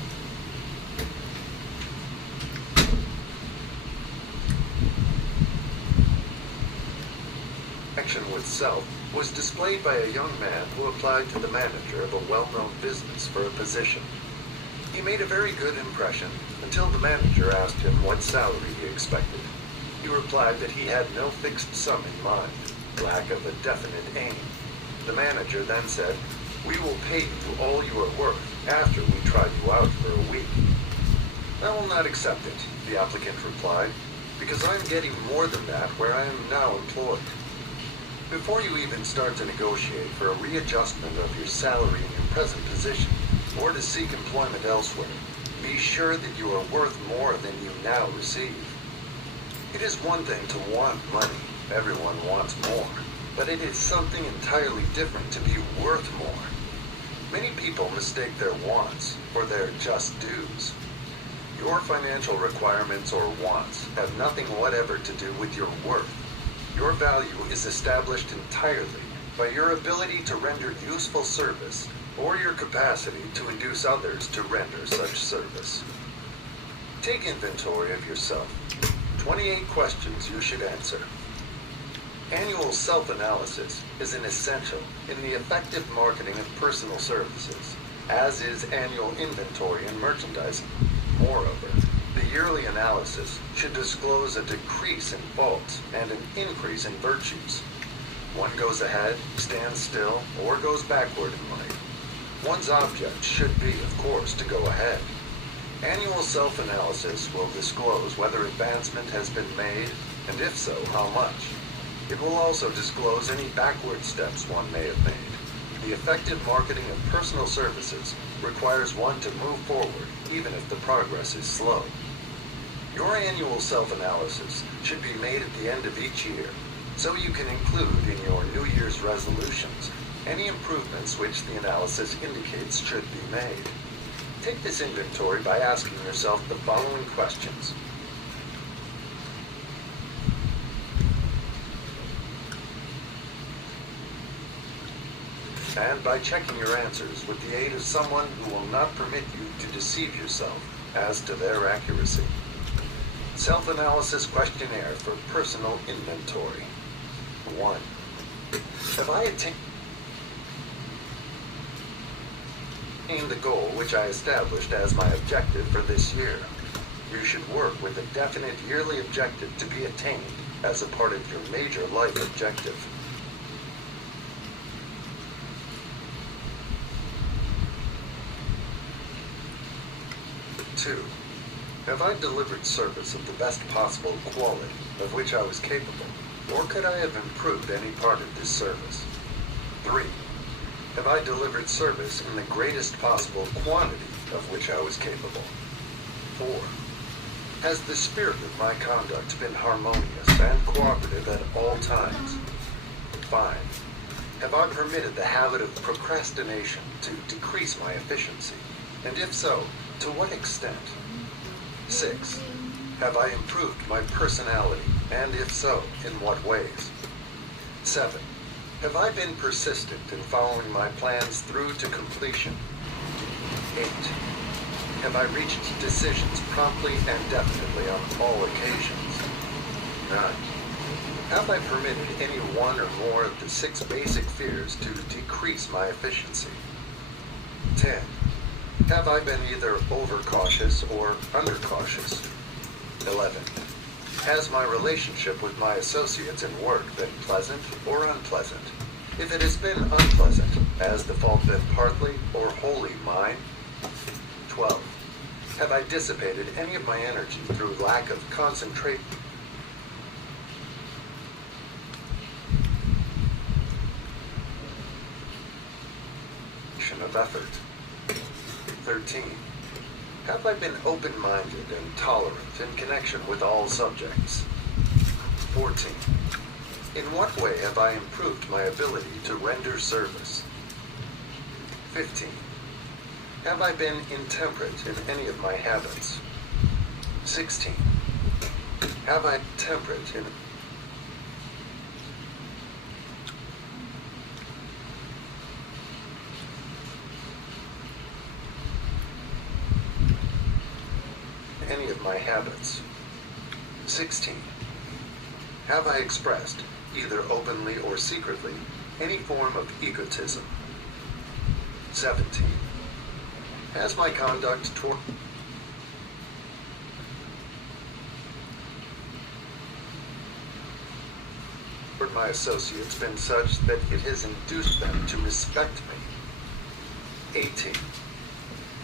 connection with self was displayed by a young man who applied to the manager of a well-known business for a position. He made a very good impression until the manager asked him what salary he expected. He replied that he had no fixed sum in mind, lack of a definite aim. The manager then said, "We will pay you all you are worth after we try you out for a week." "I will not accept it," the applicant replied, "because I am getting more than that where I am now employed." Before you even start to negotiate for a readjustment of your salary in your present position, or to seek employment elsewhere, be sure that you are worth more than you now receive. It is one thing to want money. Everyone wants more. But it is something entirely different to be worth more. Many people mistake their wants for their just dues. Your financial requirements or wants have nothing whatever to do with your worth. Your value is established entirely by your ability to render useful service or your capacity to induce others to render such service. Take inventory of yourself. 28 questions you should answer. Annual self-analysis is an essential in the effective marketing of personal services, as is annual inventory in merchandising. Moreover, the yearly analysis should disclose a decrease in faults and an increase in virtues. One goes ahead, stands still, or goes backward in life. One's object should be, of course, to go ahead. Annual self-analysis will disclose whether advancement has been made, and if so, how much. It will also disclose any backward steps one may have made. The effective marketing of personal services requires one to move forward, even if the progress is slow. Your annual self-analysis should be made at the end of each year, so you can include in your New Year's resolutions any improvements which the analysis indicates should be made. Take this inventory by asking yourself the following questions. And by checking your answers with the aid of someone who will not permit you to deceive yourself as to their accuracy. Self-analysis questionnaire for personal inventory. 1. Have I attained the goal which I established as my objective for this year? You should work with a definite yearly objective to be attained as a part of your major life objective. 2. Have I delivered service of the best possible quality of which I was capable, or could I have improved any part of this service? 3. Have I delivered service in the greatest possible quantity of which I was capable? 4. Has the spirit of my conduct been harmonious and cooperative at all times? 5. Have I permitted the habit of procrastination to decrease my efficiency? And if so, to what extent? 6. Have I improved my personality, and if so, in what ways? 7. Have I been persistent in following my plans through to completion? 8. Have I reached decisions promptly and definitely on all occasions? 9. Have I permitted any one or more of the 6 basic fears to decrease my efficiency? 10. Have I been either overcautious or undercautious? 11. Has my relationship with my associates in work been pleasant or unpleasant? If it has been unpleasant, has the fault been partly or wholly mine? 12. Have I dissipated any of my energy through lack of concentration of effort? 13. Have I been open-minded and tolerant in connection with all subjects? 14. In what way have I improved my ability to render service? 15. Have I been intemperate in any of my habits? 16. Have I been temperate in any of my habits? 16. Have I expressed, either openly or secretly, any form of egotism. 17. Has my conduct toward my associates been such that it has induced them to respect me? 18.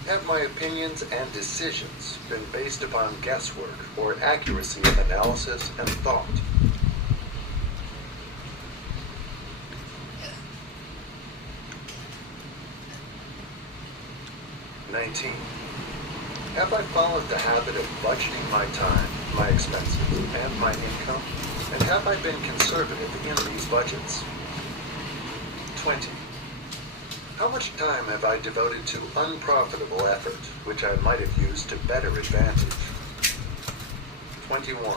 Have my opinions and decisions been based upon guesswork or accuracy of analysis and thought? 19. Have I followed the habit of budgeting my time, my expenses, and my income? And have I been conservative in these budgets? 20. How much time have I devoted to unprofitable effort, which I might have used to better advantage? 21.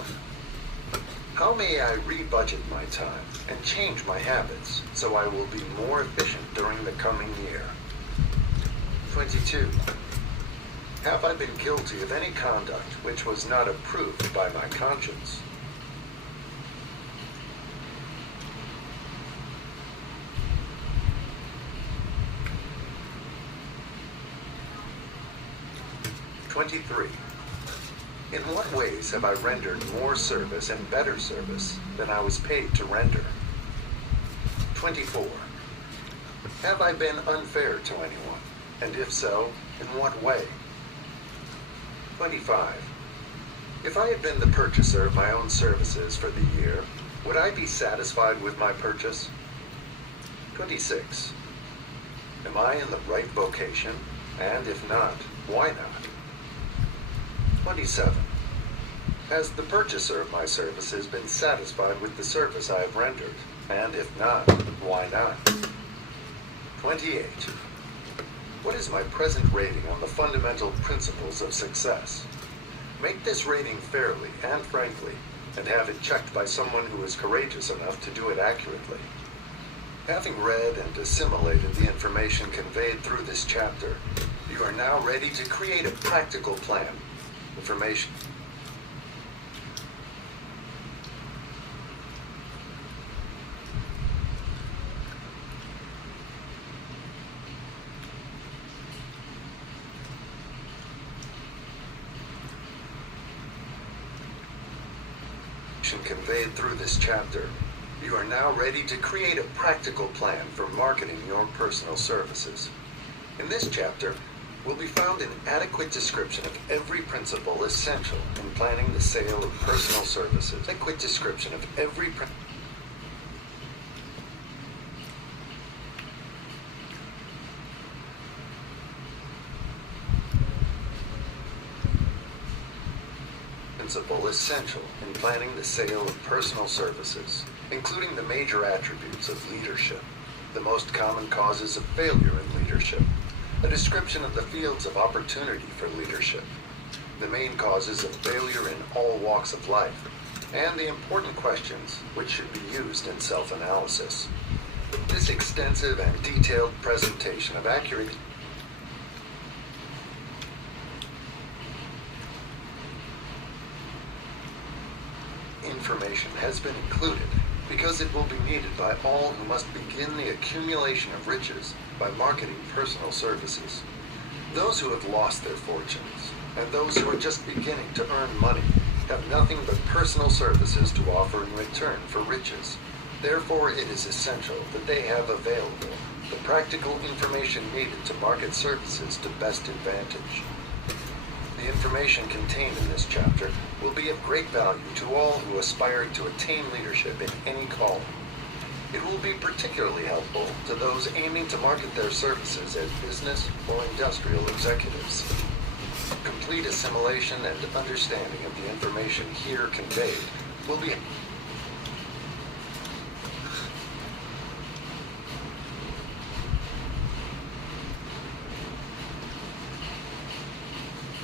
How may I rebudget my time and change my habits so I will be more efficient during the coming year? 22. Have I been guilty of any conduct which was not approved by my conscience? 23. In what ways have I rendered more service and better service than I was paid to render? 24. Have I been unfair to anyone? And if so, in what way? 25. If I had been the purchaser of my own services for the year, would I be satisfied with my purchase? 26. Am I in the right vocation? And if not, why not? 27. Has the purchaser of my services been satisfied with the service I have rendered? And if not, why not? 28. What is my present rating on the fundamental principles of success? Make this rating fairly and frankly, and have it checked by someone who is courageous enough to do it accurately. Having read and assimilated the information conveyed through this chapter, you are now ready to create a practical plan. Information conveyed through this chapter, you are now ready to create a practical plan for marketing your personal services. In this chapter, will be found an adequate description of every principle essential in planning the sale of personal services. Adequate description of every principle essential in planning the sale of personal services, including the major attributes of leadership, the most common causes of failure in leadership, a description of the fields of opportunity for leadership, the main causes of failure in all walks of life, and the important questions which should be used in self-analysis. This extensive and detailed presentation of accurate information has been included because it will be needed by all who must begin the accumulation of riches by marketing personal services. Those who have lost their fortunes and those who are just beginning to earn money have nothing but personal services to offer in return for riches. Therefore, it is essential that they have available the practical information needed to market services to best advantage. The information contained in this chapter will be of great value to all who aspire to attain leadership in any calling. It will be particularly helpful to those aiming to market their services as business or industrial executives. Complete assimilation and understanding of the information here conveyed will be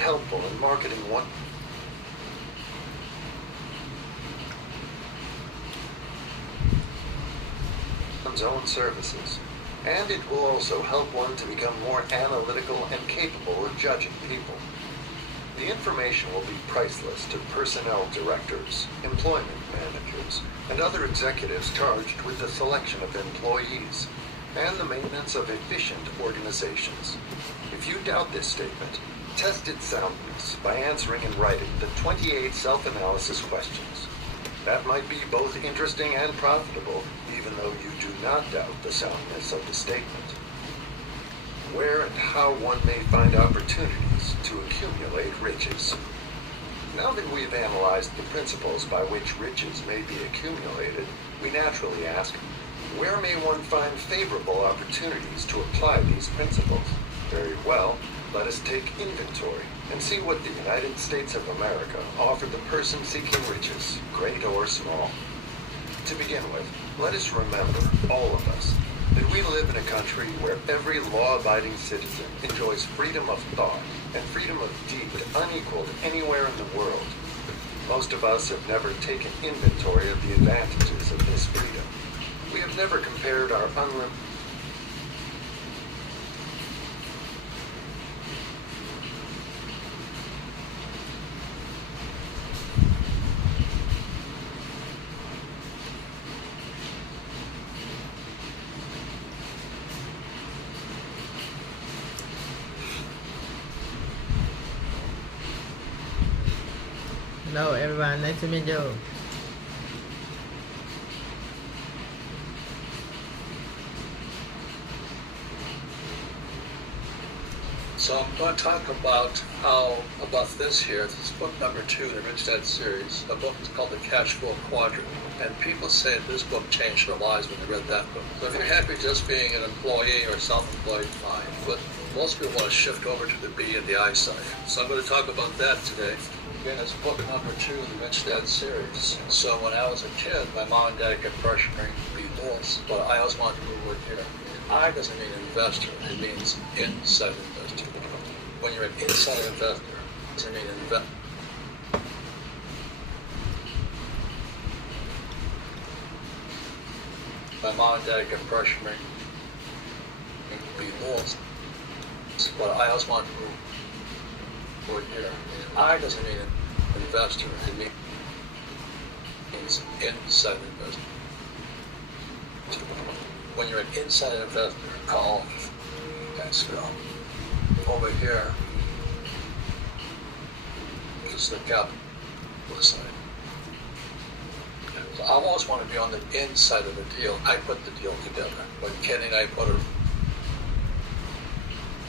helpful in marketing one's own services, and it will also help one to become more analytical and capable of judging people. The information will be priceless to personnel directors, employment managers, and other executives charged with the selection of employees and the maintenance of efficient organizations. If you doubt this statement, test its soundness by answering in writing the 28 self-analysis questions. That might be both interesting and profitable, even though you do not doubt the soundness of the statement. Where and how one may find opportunities to accumulate riches. Now that we've analyzed the principles by which riches may be accumulated, we naturally ask, where may one find favorable opportunities to apply these principles? Very well, let us take inventory and see what the United States of America offer the person seeking riches, great or small. To begin with, let us remember, all of us, that we live in a country where every law-abiding citizen enjoys freedom of thought and freedom of deed unequaled anywhere in the world. Most of us have never taken inventory of the advantages of this freedom. We have never compared our unlimited Hello everyone, nice to meet you. So I'm going to talk about this here. This is book number 2 in the Rich Dad series. A book is called The Cash Flow Quadrant. And people say this book changed their lives when they read that book. So if you're happy just being an employee or self-employed, fine. But most people want to shift over to the B and the I side. So I'm going to talk about that today. Again, it's book number 2 in the Rich Dad series. So when I was a kid, my mom and dad kept pressuring me this, but I always wanted to move over here. I doesn't mean investor, it means inside investor. When you're an inside investor, it doesn't mean invest. My mom and dad kept pressuring me to be this, but I always wanted to move over here. I doesn't mean an investor, it means inside investor. When you're an inside investor, call and spell. Over here is the capitalist side. So I always want to be on the inside of the deal. I put the deal together. When Kenny and I put our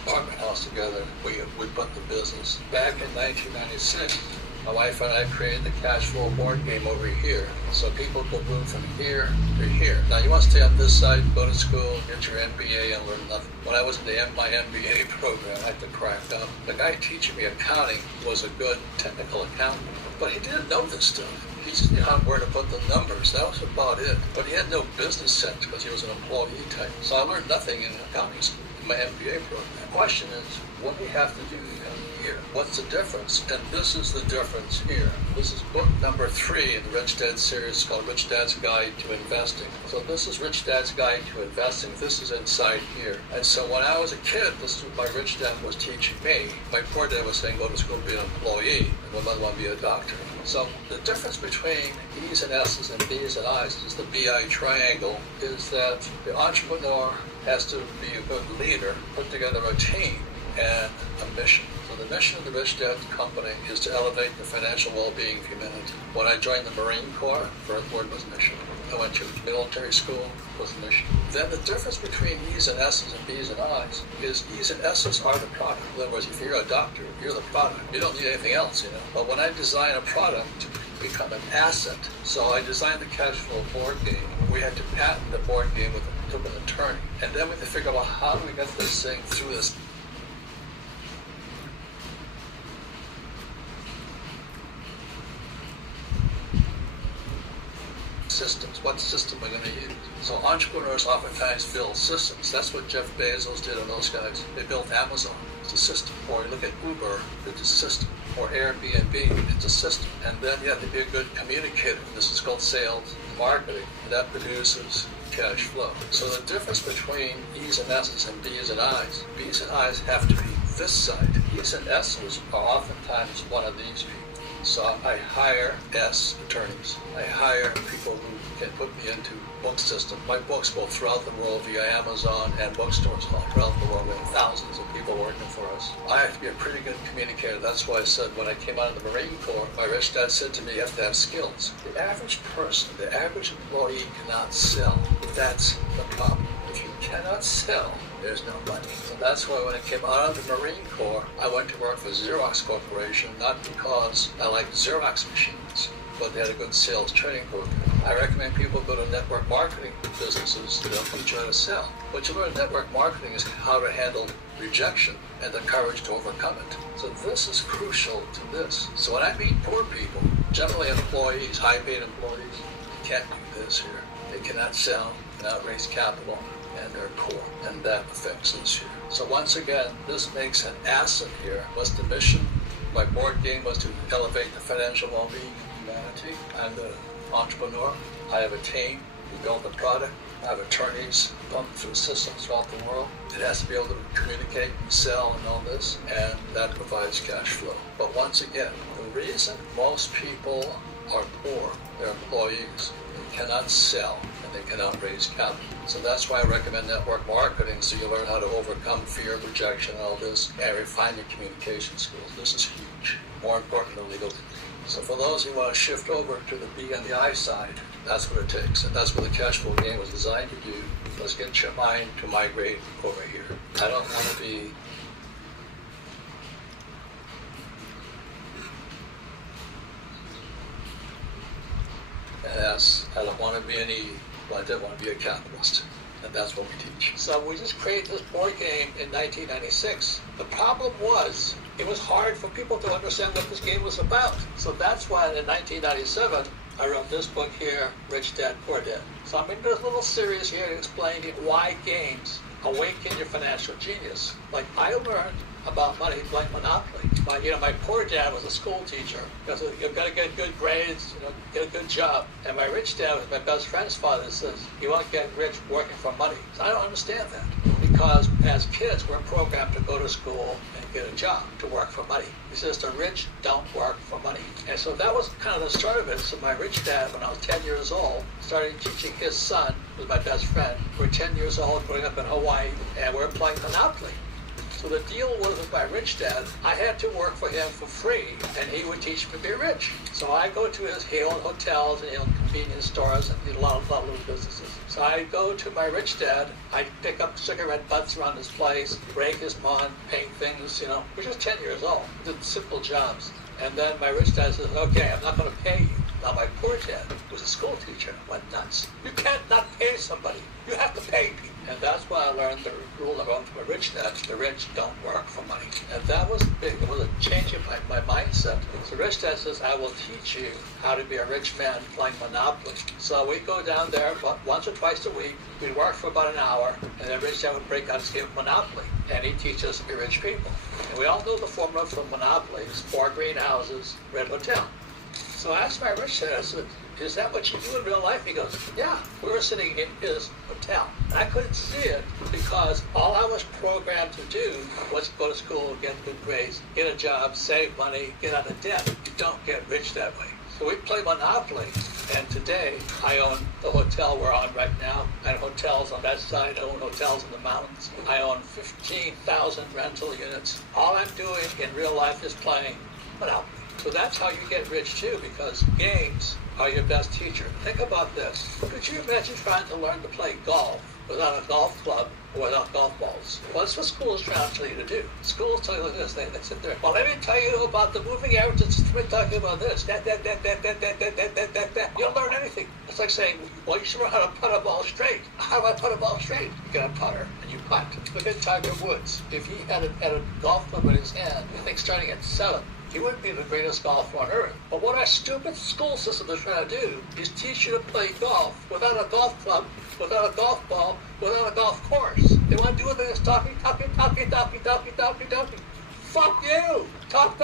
apartment house together, we put the business. Back in 1996, my wife and I created the cash flow board game over here. So people could move from here to here. Now you want to stay on this side, go to school, get your MBA and learn nothing. When I was in my MBA program, I had to crack up. The guy teaching me accounting was a good technical accountant, but he didn't know this stuff. He just knew where to put the numbers. That was about it. But he had no business sense because he was an employee type. So I learned nothing in accounting school, in my MBA program. The question is, what do we have to do here? What's the difference? And this is the difference here. This is book number 3 in the Rich Dad series called Rich Dad's Guide to Investing. So this is Rich Dad's Guide to Investing. This is inside here. And so when I was a kid, this is what my rich dad was teaching me. My poor dad was saying, go to school, be an employee, and my mother wanted to be a doctor. So the difference between E's and S's and B's and I's is the BI triangle, is that the entrepreneur has to be a good leader, put together a team and a mission. So the mission of the Rich Dad Company is to elevate the financial well-being of humanity. When I joined the Marine Corps, first word was mission. I went to military school, was mission. Then the difference between E's and S's and B's and I's is E's and S's are the product. In other words, if you're a doctor, you're the product. You don't need anything else, you know. But when I design a product to become an asset, so I designed the cash flow board game. We had to patent the board game with an attorney. And then we had to figure out how do we get this thing through this systems. What system are we going to use? So entrepreneurs oftentimes build systems. That's what Jeff Bezos did and those guys. They built Amazon. It's a system. Or you look at Uber, it's a system. Or Airbnb, it's a system. And then you have to be a good communicator. This is called sales, marketing. And that produces cash flow. So the difference between E's and S's and B's and I's have to be this side. P's and S's are oftentimes one of these people. So I hire S attorneys. I hire people who can put me into book systems. My books go throughout the world via Amazon and bookstores all throughout the world. We have thousands of people working for us. I have to be a pretty good communicator. That's why I said when I came out of the Marine Corps, my rich dad said to me, you have to have skills. The average person, the average employee cannot sell. That's the problem. If you cannot sell, there's no money. So that's why when I came out of the Marine Corps, I went to work for Xerox Corporation, not because I liked Xerox machines, but they had a good sales training program. I recommend people go to network marketing businesses. They'll teach you how to sell. What you learn in network marketing is how to handle rejection and the courage to overcome it. So this is crucial to this. So when I meet poor people, generally employees, high-paid employees, they can't do this here. They cannot sell, cannot raise capital, and they're poor, and that affects this here. So once again, this makes an asset here. What's the mission? My board game was to elevate the financial well-being of humanity. I'm the entrepreneur. I have a team. We build the product. I have attorneys pumped through systems throughout the world. It has to be able to communicate and sell and all this, and that provides cash flow. But once again, the reason most people are poor, they're employees. They cannot sell and they cannot raise capital. So that's why I recommend network marketing, so you learn how to overcome fear, rejection, and all this, and refine your communication skills. This is huge. More important than legal degrees. So for those who want to shift over to the B and the I side, that's what it takes. And that's what the cash flow game was designed to do. Let's get your mind to migrate over here. I don't want to be I don't want to be I didn't want to be a capitalist. And that's what we teach. So we just created this board game in 1996. The problem was, it was hard for people to understand what this game was about. So that's why in 1997, I wrote this book here, Rich Dad, Poor Dad. So I'm in this little series here explaining why games awaken your financial genius. Like I learned about money playing Monopoly. My poor dad was a school teacher. You've got to get good grades, get a good job. And my rich dad was my best friend's father says, you won't get rich working for money. So I don't understand that. Because as kids, we're programmed to go to school and get a job, to work for money. He says the rich don't work for money. And so that was kind of the start of it. So my rich dad, when I was 10 years old, started teaching his son, who was my best friend. We're 10 years old, growing up in Hawaii, and we're playing Monopoly. So the deal was with my rich dad, I had to work for him for free, and he would teach me to be rich. So I go to he owned hotels and he owned convenience stores and he had a lot of little businesses. So I go to my rich dad, I pick up cigarette butts around his place, break his lawn, paint things, we're just 10 years old, did simple jobs. And then my rich dad says, okay, I'm not going to pay you. Now my poor dad was a school teacher, went nuts. You can't not pay somebody. You have to pay people. And that's why I learned the rule I learned from my rich dad, the rich don't work for money. And that was big. It was a change in my mindset. So rich dad says, I will teach you how to be a rich man playing Monopoly. So we go down there once or twice a week. We'd work for about an hour, and then rich dad would break out his game of Monopoly. And he'd teach us to be rich people. And we all know the formula for Monopoly. It's 4 greenhouses, red hotel. So I asked my rich dad, I said, is that what you do in real life? He goes, yeah, we were sitting in his hotel. And I couldn't see it because all I was programmed to do was go to school, get good grades, get a job, save money, get out of debt. You don't get rich that way. So we play Monopoly, and today I own the hotel we're on right now. I own hotels on that side, I own hotels in the mountains. I own 15,000 rental units. All I'm doing in real life is playing Monopoly. So that's how you get rich too, because games are your best teacher. Think about this. Could you imagine trying to learn to play golf without a golf club or without golf balls? Well, that's what schools trying to tell you to do. Schools tell you like this. They sit there. Well, let me tell you about the moving averages. We're talking about this. That. You don't learn anything. It's like saying, well, you should learn how to putt a ball straight. How do I putt a ball straight? You get a putter and you putt. Look at Tiger Woods. If he had a golf club in his hand, I think starting at 7, he wouldn't be the greatest golfer on earth. But what our stupid school system is trying to do is teach you to play golf without a golf club, without a golf ball, without a golf course. They want to do this talking. Fuck you! Talk.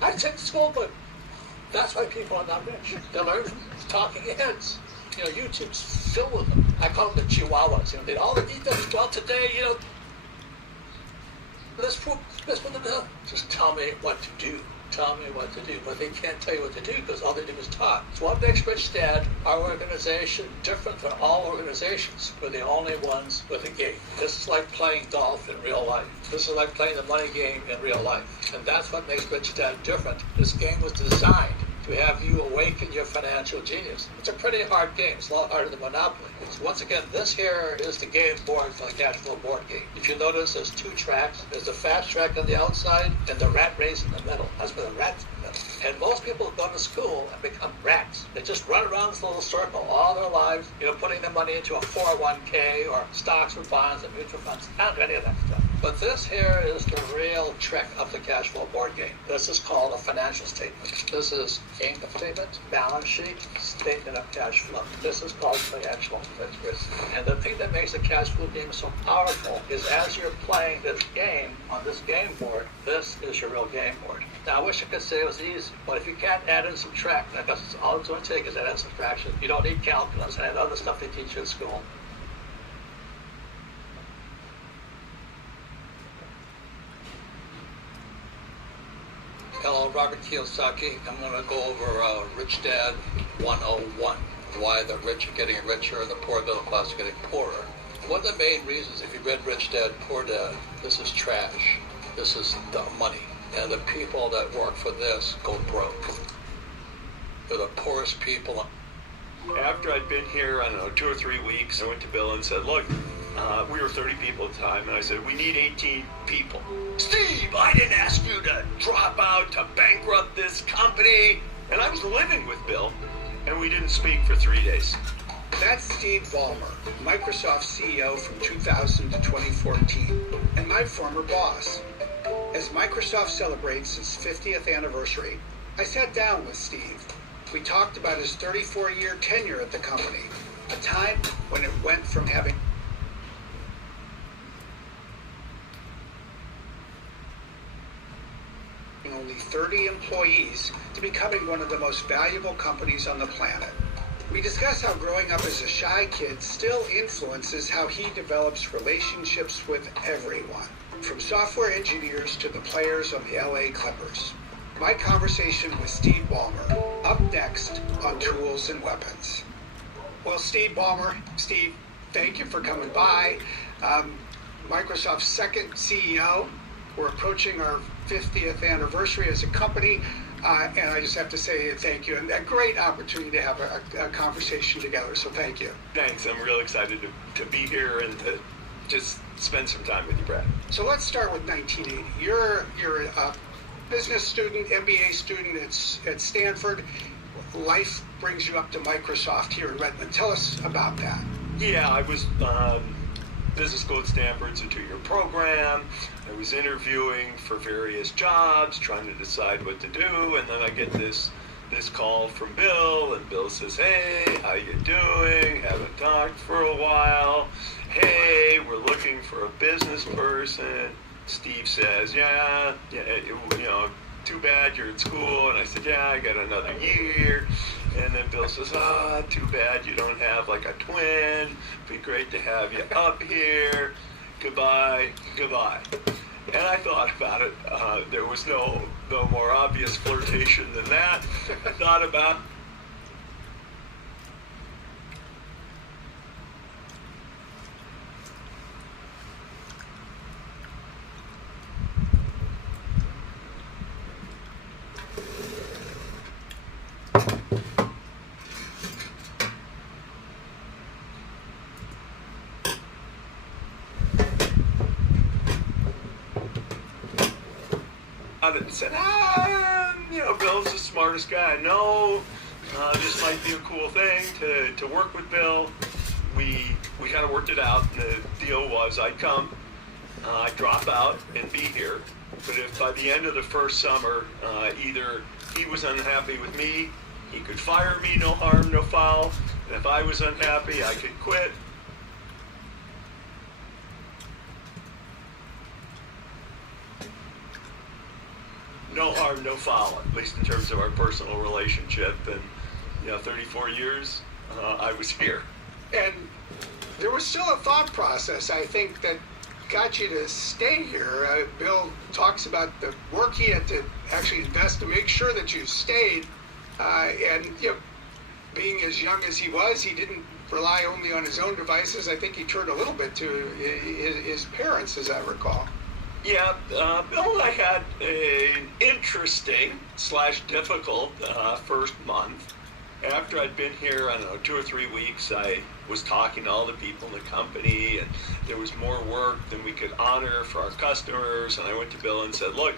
I took school, but that's why people are not rich. They learn from talking heads. YouTube's filled with them. I call them the chihuahuas. They all the details. Well, today, Let's put them down. Just tell me what to do. Tell me what to do. But they can't tell you what to do because all they do is talk. So what makes Rich Dad, our organization, different than all organizations? We're the only ones with a game. This is like playing golf in real life. This is like playing the money game in real life. And that's what makes Rich Dad different. This game was designed to have you awaken your financial genius. It's a pretty hard game. It's a lot harder than Monopoly. So once again, this here is the game board for the cash flow board game. If you notice, there's two tracks. There's the fast track on the outside and the rat race in the middle. That's where the rat's in the middle. And most people go to school and become rats. They just run around this little circle all their lives, putting their money into a 401k or stocks or bonds and mutual funds. I don't do any of that stuff. But this here is the real trick of the cash flow board game. This is called a financial statement. This is income statement, balance sheet, statement of cash flow. This is called financial risk. And the thing that makes the cash flow game so powerful is as you're playing this game on this game board, this is your real game board. Now, I wish I could say it was easy, but if you can't add and subtract, because all it's going to take is add and subtraction. You don't need calculus and other stuff they teach you at school. Hello, Robert Kiyosaki. I'm going to go over Rich Dad 101. Why the rich are getting richer and the poor middle class are getting poorer. One of the main reasons, if you read Rich Dad, Poor Dad, this is trash. This is the money. And the people that work for this go broke. They're the poorest people. After I'd been here, I don't know, 2 or 3 weeks, I went to Bill and said, look, we were 30 people at the time, and I said, we need 18 people. Steve, I didn't ask you to drop out to bankrupt this company. And I was living with Bill, and we didn't speak for 3 days. That's Steve Ballmer, Microsoft CEO from 2000 to 2014, and my former boss. As Microsoft celebrates its 50th anniversary, I sat down with Steve. We talked about his 34-year tenure at the company, a time when it went from having only 30 employees to becoming one of the most valuable companies on the planet. We discuss how growing up as a shy kid still influences how he develops relationships with everyone, from software engineers to the players on the LA Clippers. My conversation with Steve Ballmer, up next on Tools and Weapons. Well, Steve Ballmer, Steve, thank you for coming by. Microsoft's second CEO. We're approaching our 50th anniversary as a company, and I just have to say thank you, and a great opportunity to have a conversation together, so thank you. Thanks, I'm real excited to be here and to just spend some time with you, Brad. So let's start with 1980. You're a business student, MBA student at Stanford. Life brings you up to Microsoft here in Redmond. Tell us about that. Yeah, I was business school at Stanford, it's a 2-year program. I was interviewing for various jobs, trying to decide what to do, and then I get this call from Bill, and Bill says, hey, how you doing? Haven't talked for a while. Hey, we're looking for a business person. Steve says, yeah, too bad you're in school. And I said, yeah, I got another year. And then Bill says, too bad you don't have like a twin. Be great to have you up here. Goodbye. And I thought about it. There was no more obvious flirtation than that. I thought about and said, Bill's the smartest guy I know. This might be a cool thing to work with Bill. We kind of worked it out. The deal was I'd come, I'd drop out and be here. But if by the end of the first summer, either he was unhappy with me, he could fire me, no harm, no foul. And if I was unhappy, I could quit. No harm, no foul, at least in terms of our personal relationship. And, 34 years, I was here. And there was still a thought process, I think, that got you to stay here? Bill talks about the work he had to actually invest to make sure that you stayed. And being as young as he was, he didn't rely only on his own devices. I think he turned a little bit to his parents, as I recall. Yeah, Bill and I had an interesting / difficult first month. After I'd been here, I don't know, 2 or 3 weeks, I was talking to all the people in the company, and there was more work than we could honor for our customers. And I went to Bill and said, look,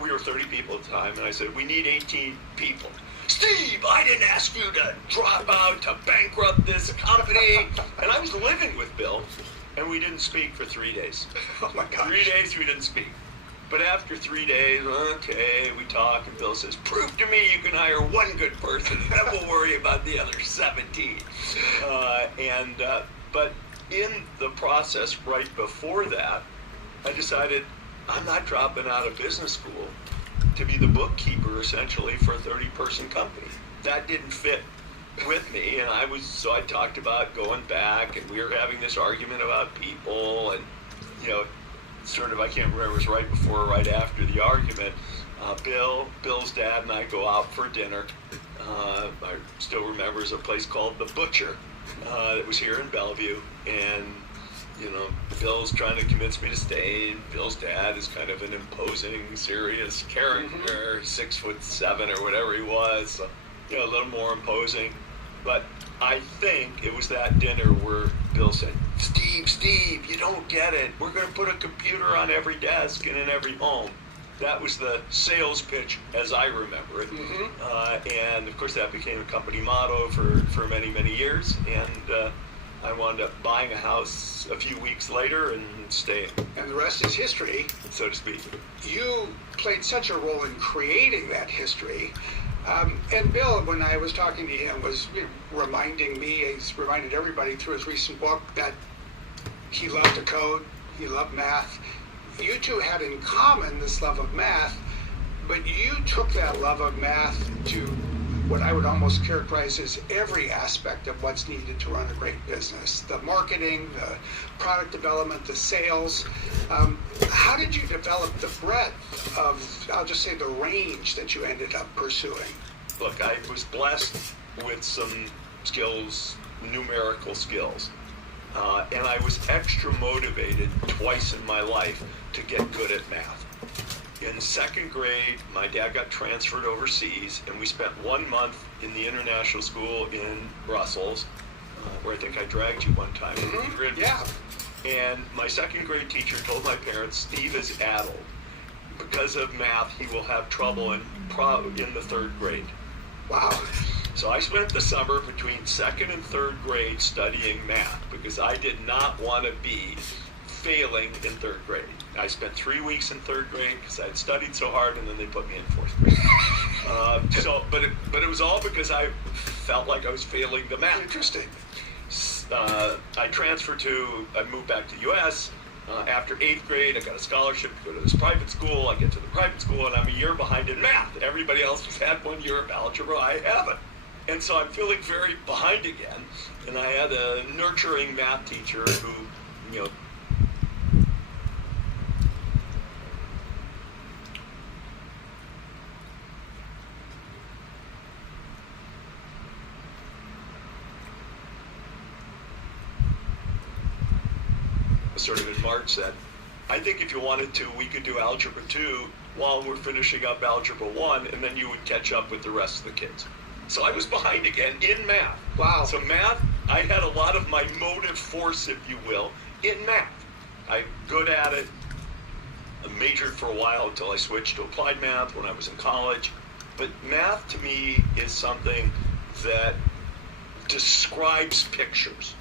we were 30 people at the time, and I said, we need 18 people. Steve, I didn't ask you to drop out to bankrupt this company. And I was living with Bill, and we didn't speak for 3 days. Oh my gosh. 3 days we didn't speak. But after 3 days, okay, we talk, and Bill says, prove to me you can hire one good person, and then we'll worry about the other 17. But in the process right before that, I decided I'm not dropping out of business school to be the bookkeeper, essentially, for a 30-person company. That didn't fit with me, and so I talked about going back, and we were having this argument about people, and, sort of, I can't remember, it was right before or right after the argument. Bill's dad and I go out for dinner. I still remember there's a place called The Butcher that was here in Bellevue, and Bill's trying to convince me to stay, and Bill's dad is kind of an imposing, serious character, 6'7" or whatever he was, so, a little more imposing. But I think it was that dinner where Bill said, Steve, you don't get it. We're going to put a computer on every desk and in every home. That was the sales pitch as I remember it. And of course that became a company motto for many, many years. And I wound up buying a house a few weeks later and staying. And the rest is history, so to speak. You played such a role in creating that history. And Bill, when I was talking to him, was reminding me, he's reminded everybody through his recent book that he loved to code, he loved math. You two had in common this love of math, but you took that love of math to what I would almost characterize as every aspect of what's needed to run a great business. The marketing, the product development, the sales. How did you develop the breadth of, I'll just say, the range that you ended up pursuing? Look, I was blessed with some skills, numerical skills. And I was extra motivated twice in my life to get good at math. In 2nd grade, my dad got transferred overseas, and we spent 1 month in the international school in Brussels, where I think I dragged you one time. Yeah. And my 2nd grade teacher told my parents, Steve is addled. Because of math, he will have trouble in the 3rd grade. Wow. So I spent the summer between 2nd and 3rd grade studying math because I did not want to be failing in 3rd grade. I spent 3 weeks in 3rd grade because I had studied so hard, and then they put me in 4th grade. But it was all because I felt like I was failing the math. Interesting. I moved back to the U.S. After 8th grade, I got a scholarship to go to this private school. I get to the private school, and I'm a year behind in math. Everybody else has had 1 year of algebra. I haven't. And so I'm feeling very behind again. And I had a nurturing math teacher who, sort of in March said, I think if you wanted to, we could do Algebra 2 while we're finishing up Algebra 1, and then you would catch up with the rest of the kids. So I was behind again in math. Wow. So math, I had a lot of my motive force, if you will, in math. I'm good at it. I majored for a while until I switched to applied math when I was in college. But math to me is something that describes pictures.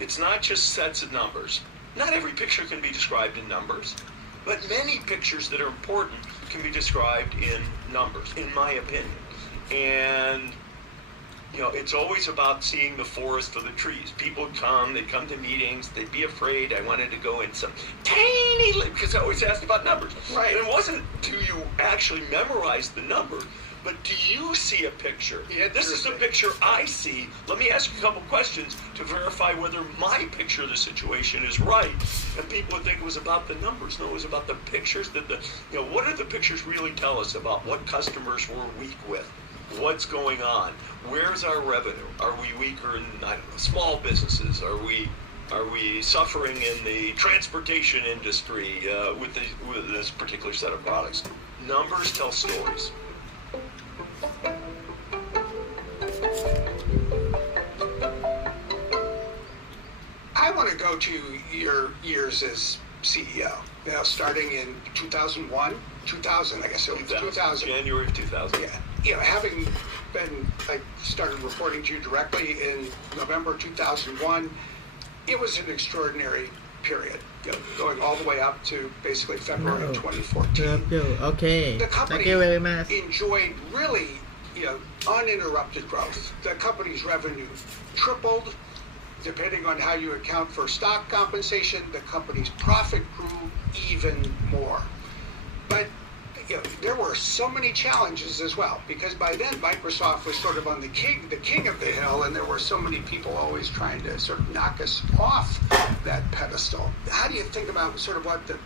It's not just sets of numbers. Not every picture can be described in numbers, but many pictures that are important can be described in numbers, in my opinion. And, it's always about seeing the forest for the trees. People they'd come to meetings, they'd be afraid I wanted to go in some tiny, because I always asked about numbers. Right. And it wasn't until you actually memorized the number But do you see a picture? Yeah, This is the interesting. picture I see. Let me ask you a couple questions to verify whether my picture of the situation is right. And people would think it was about the numbers. No, it was about the pictures what do the pictures really tell us about what customers we're weak with? What's going on? Where's our revenue? Are we weaker in, I don't know, small businesses? Are we suffering in the transportation industry with this particular set of products? Numbers tell stories. I want to go to your years as CEO. Starting in 2001, 2000, I guess it was 2000. January of 2000. Yeah, having been, I started reporting to you directly in November 2001. It was an extraordinary period, going all the way up to basically February of 2014. Okay. The Thank company you very much. enjoyed really, uninterrupted growth. The company's revenue tripled. Depending on how you account for stock compensation, the company's profit grew even more. But there were so many challenges as well, because by then Microsoft was sort of on the king of the hill, and there were so many people always trying to sort of knock us off that pedestal. How do you think about sort of what the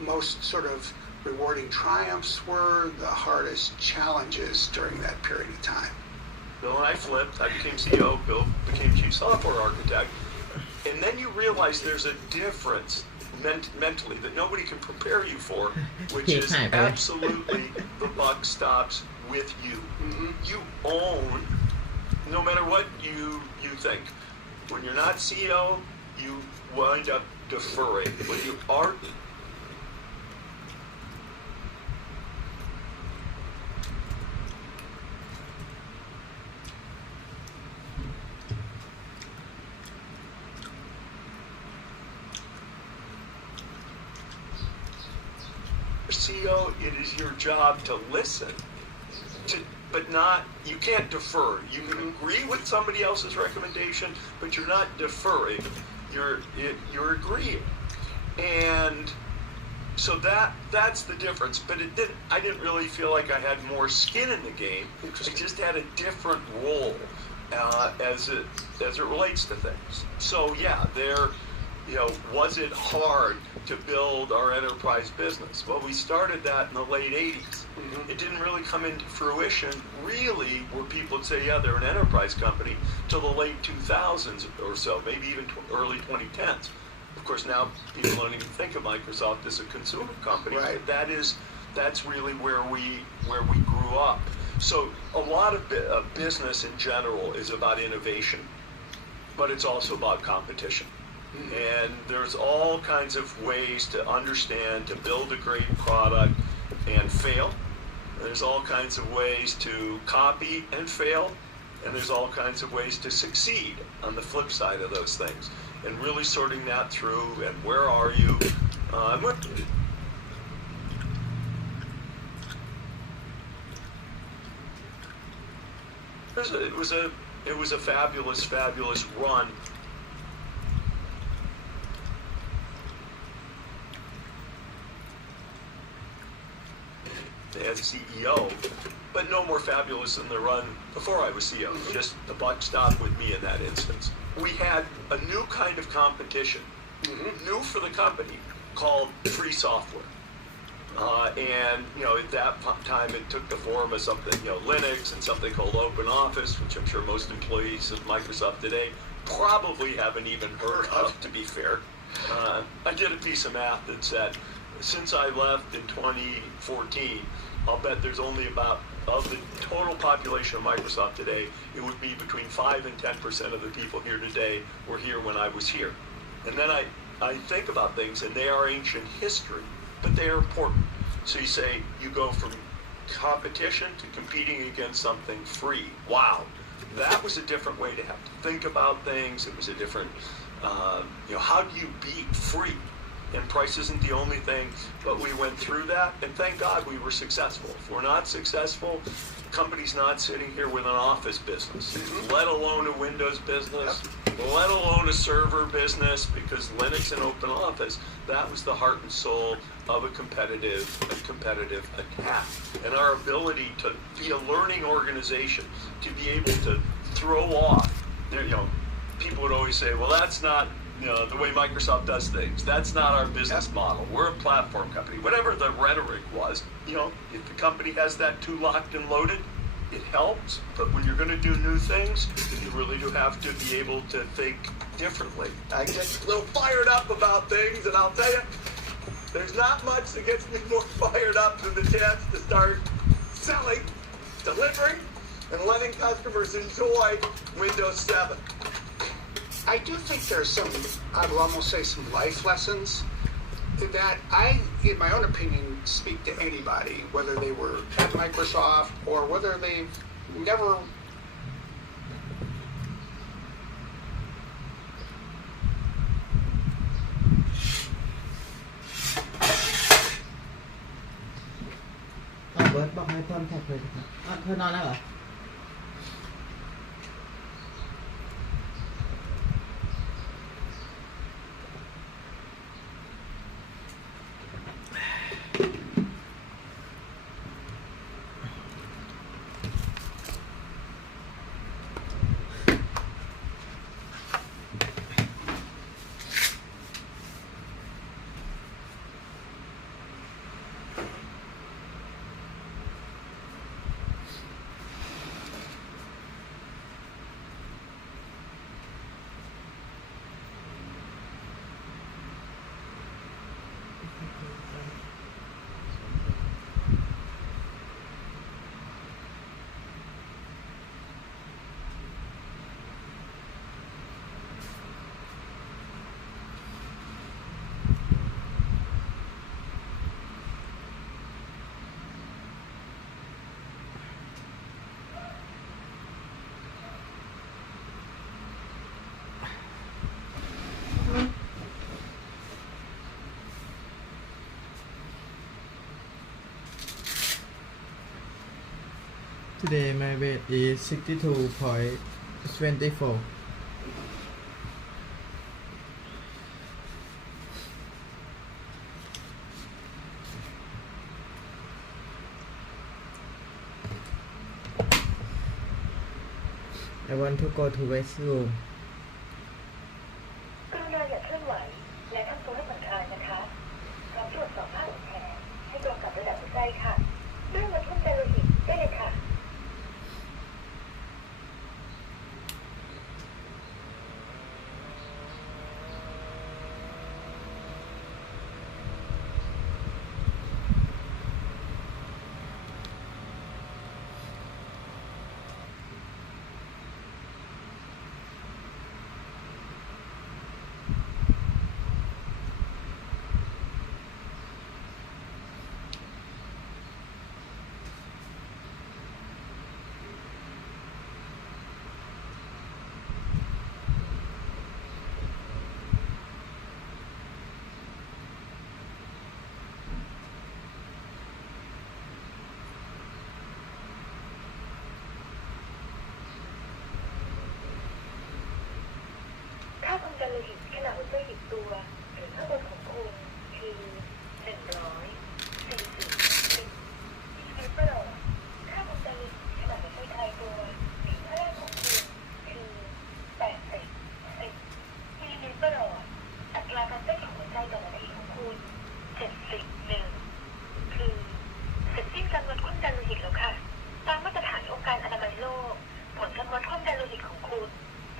most sort of rewarding triumphs were, the hardest challenges during that period of time? Bill and I flipped. I became CEO. Bill became chief software architect. And then you realize there's a difference mentally that nobody can prepare you for, which is absolutely the buck stops with you. You own, no matter what you think. When you're not CEO, you wind up deferring. When you are CEO, it is your job to listen, but you can't defer. You can agree with somebody else's recommendation, but you're not deferring. You're agreeing, and so that's the difference. But I didn't really feel like I had more skin in the game. I just had a different role as it relates to things. So yeah, was it hard to build our enterprise business? Well, we started that in the late 80s. It didn't really come into fruition, really, where people would say, yeah, they're an enterprise company, till the late 2000s or so, maybe even early 2010s. Of course, now people don't even think of Microsoft as a consumer company. Right. But that's really where we grew up. So a lot of business in general is about innovation, but it's also about competition. And there's all kinds of ways to understand, to build a great product and fail. There's all kinds of ways to copy and fail. And there's all kinds of ways to succeed on the flip side of those things. And really sorting that through, and where are you? It was a fabulous run. As CEO, but no more fabulous than the run before I was CEO. Just the buck stopped with me in that instance. We had a new kind of competition, new for the company, called free software. And at that time it took the form of something, Linux, and something called Open Office, which I'm sure most employees of Microsoft today probably haven't even heard of, to be fair. I did a piece of math that said, since I left in 2014, I'll bet there's only about, of the total population of Microsoft today, it would be between 5 and 10% of the people here today were here when I was here. And then I think about things, and they are ancient history, but they are important. So you say, you go from competition to competing against something free. Wow. That was a different way to have to think about things. It was a different, how do you beat free? And price isn't the only thing, but we went through that, and thank God we were successful. If we're not successful, the company's not sitting here with an Office business, let alone a Windows business. let alone a server business, because Linux and Open Office, that was the heart and soul of a competitive attack. And our ability to be a learning organization, to be able to throw off, people would always say, well, that's not the way Microsoft does things. That's not our business model. We're a platform company. Whatever the rhetoric was, if the company has that too locked and loaded, it helps. But when you're going to do new things, you really do have to be able to think differently. I get a little fired up about things, and I'll tell you, there's not much that gets me more fired up than the chance to start selling, delivering, and letting customers enjoy Windows 7. I do think there's some, I will almost say some life lessons that in my own opinion, speak to anybody, whether they were at Microsoft or whether they've neverเบิร์ดบอกให้เพิ่มแท็กเลยครับเธอนอนแล้วเหรอToday my weight is 62.24. I want to go to restroom. กรุณาอย่าเคลื่อนไหวและทำตัวให้ผ่อนคลายนะคะพร้อมตรวจสอบค่าของแขนให้ตรงกับระดับหัวใจค่ะด้วยวัดความดันโลหิตได้เลยค่ะ ค่าความดันโลหิตขณะหัวใจติดตัวหรือข้างบนของคุณคือ140มิลลิเมตรต่อค่าความดันโลหิตขณะหัวใจคลายตัวหรือข้างล่างของคุณคือ80มิลลิเมตรต่ออัตราการเต้นของหัวใจต่อนาทีของคุณ71คือเสร็จสิ้นการวัดความดันโลหิตแล้วค่ะตามมาตรฐานองค์การอนามัยโลกผลการวัดความดันโลหิตของคุณ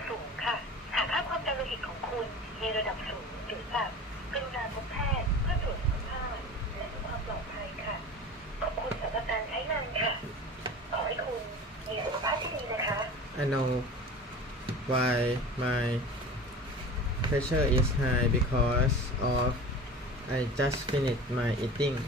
สูงค่ะหากค่าความดันโลหิตของคุณมีระดับสูงหรือต่ำกรุณาพบแพทย์เพื่อตรวจสุขภาพและเพื่อความปลอดภัยค่ะขอบคุณสำหรับการใช้งานค่ะขอให้คุณมีสุขภาพที่ดีนะคะ I know why my pressure is high because of I just finished my eating.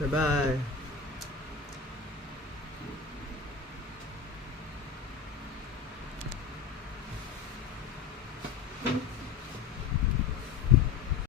Bye bye.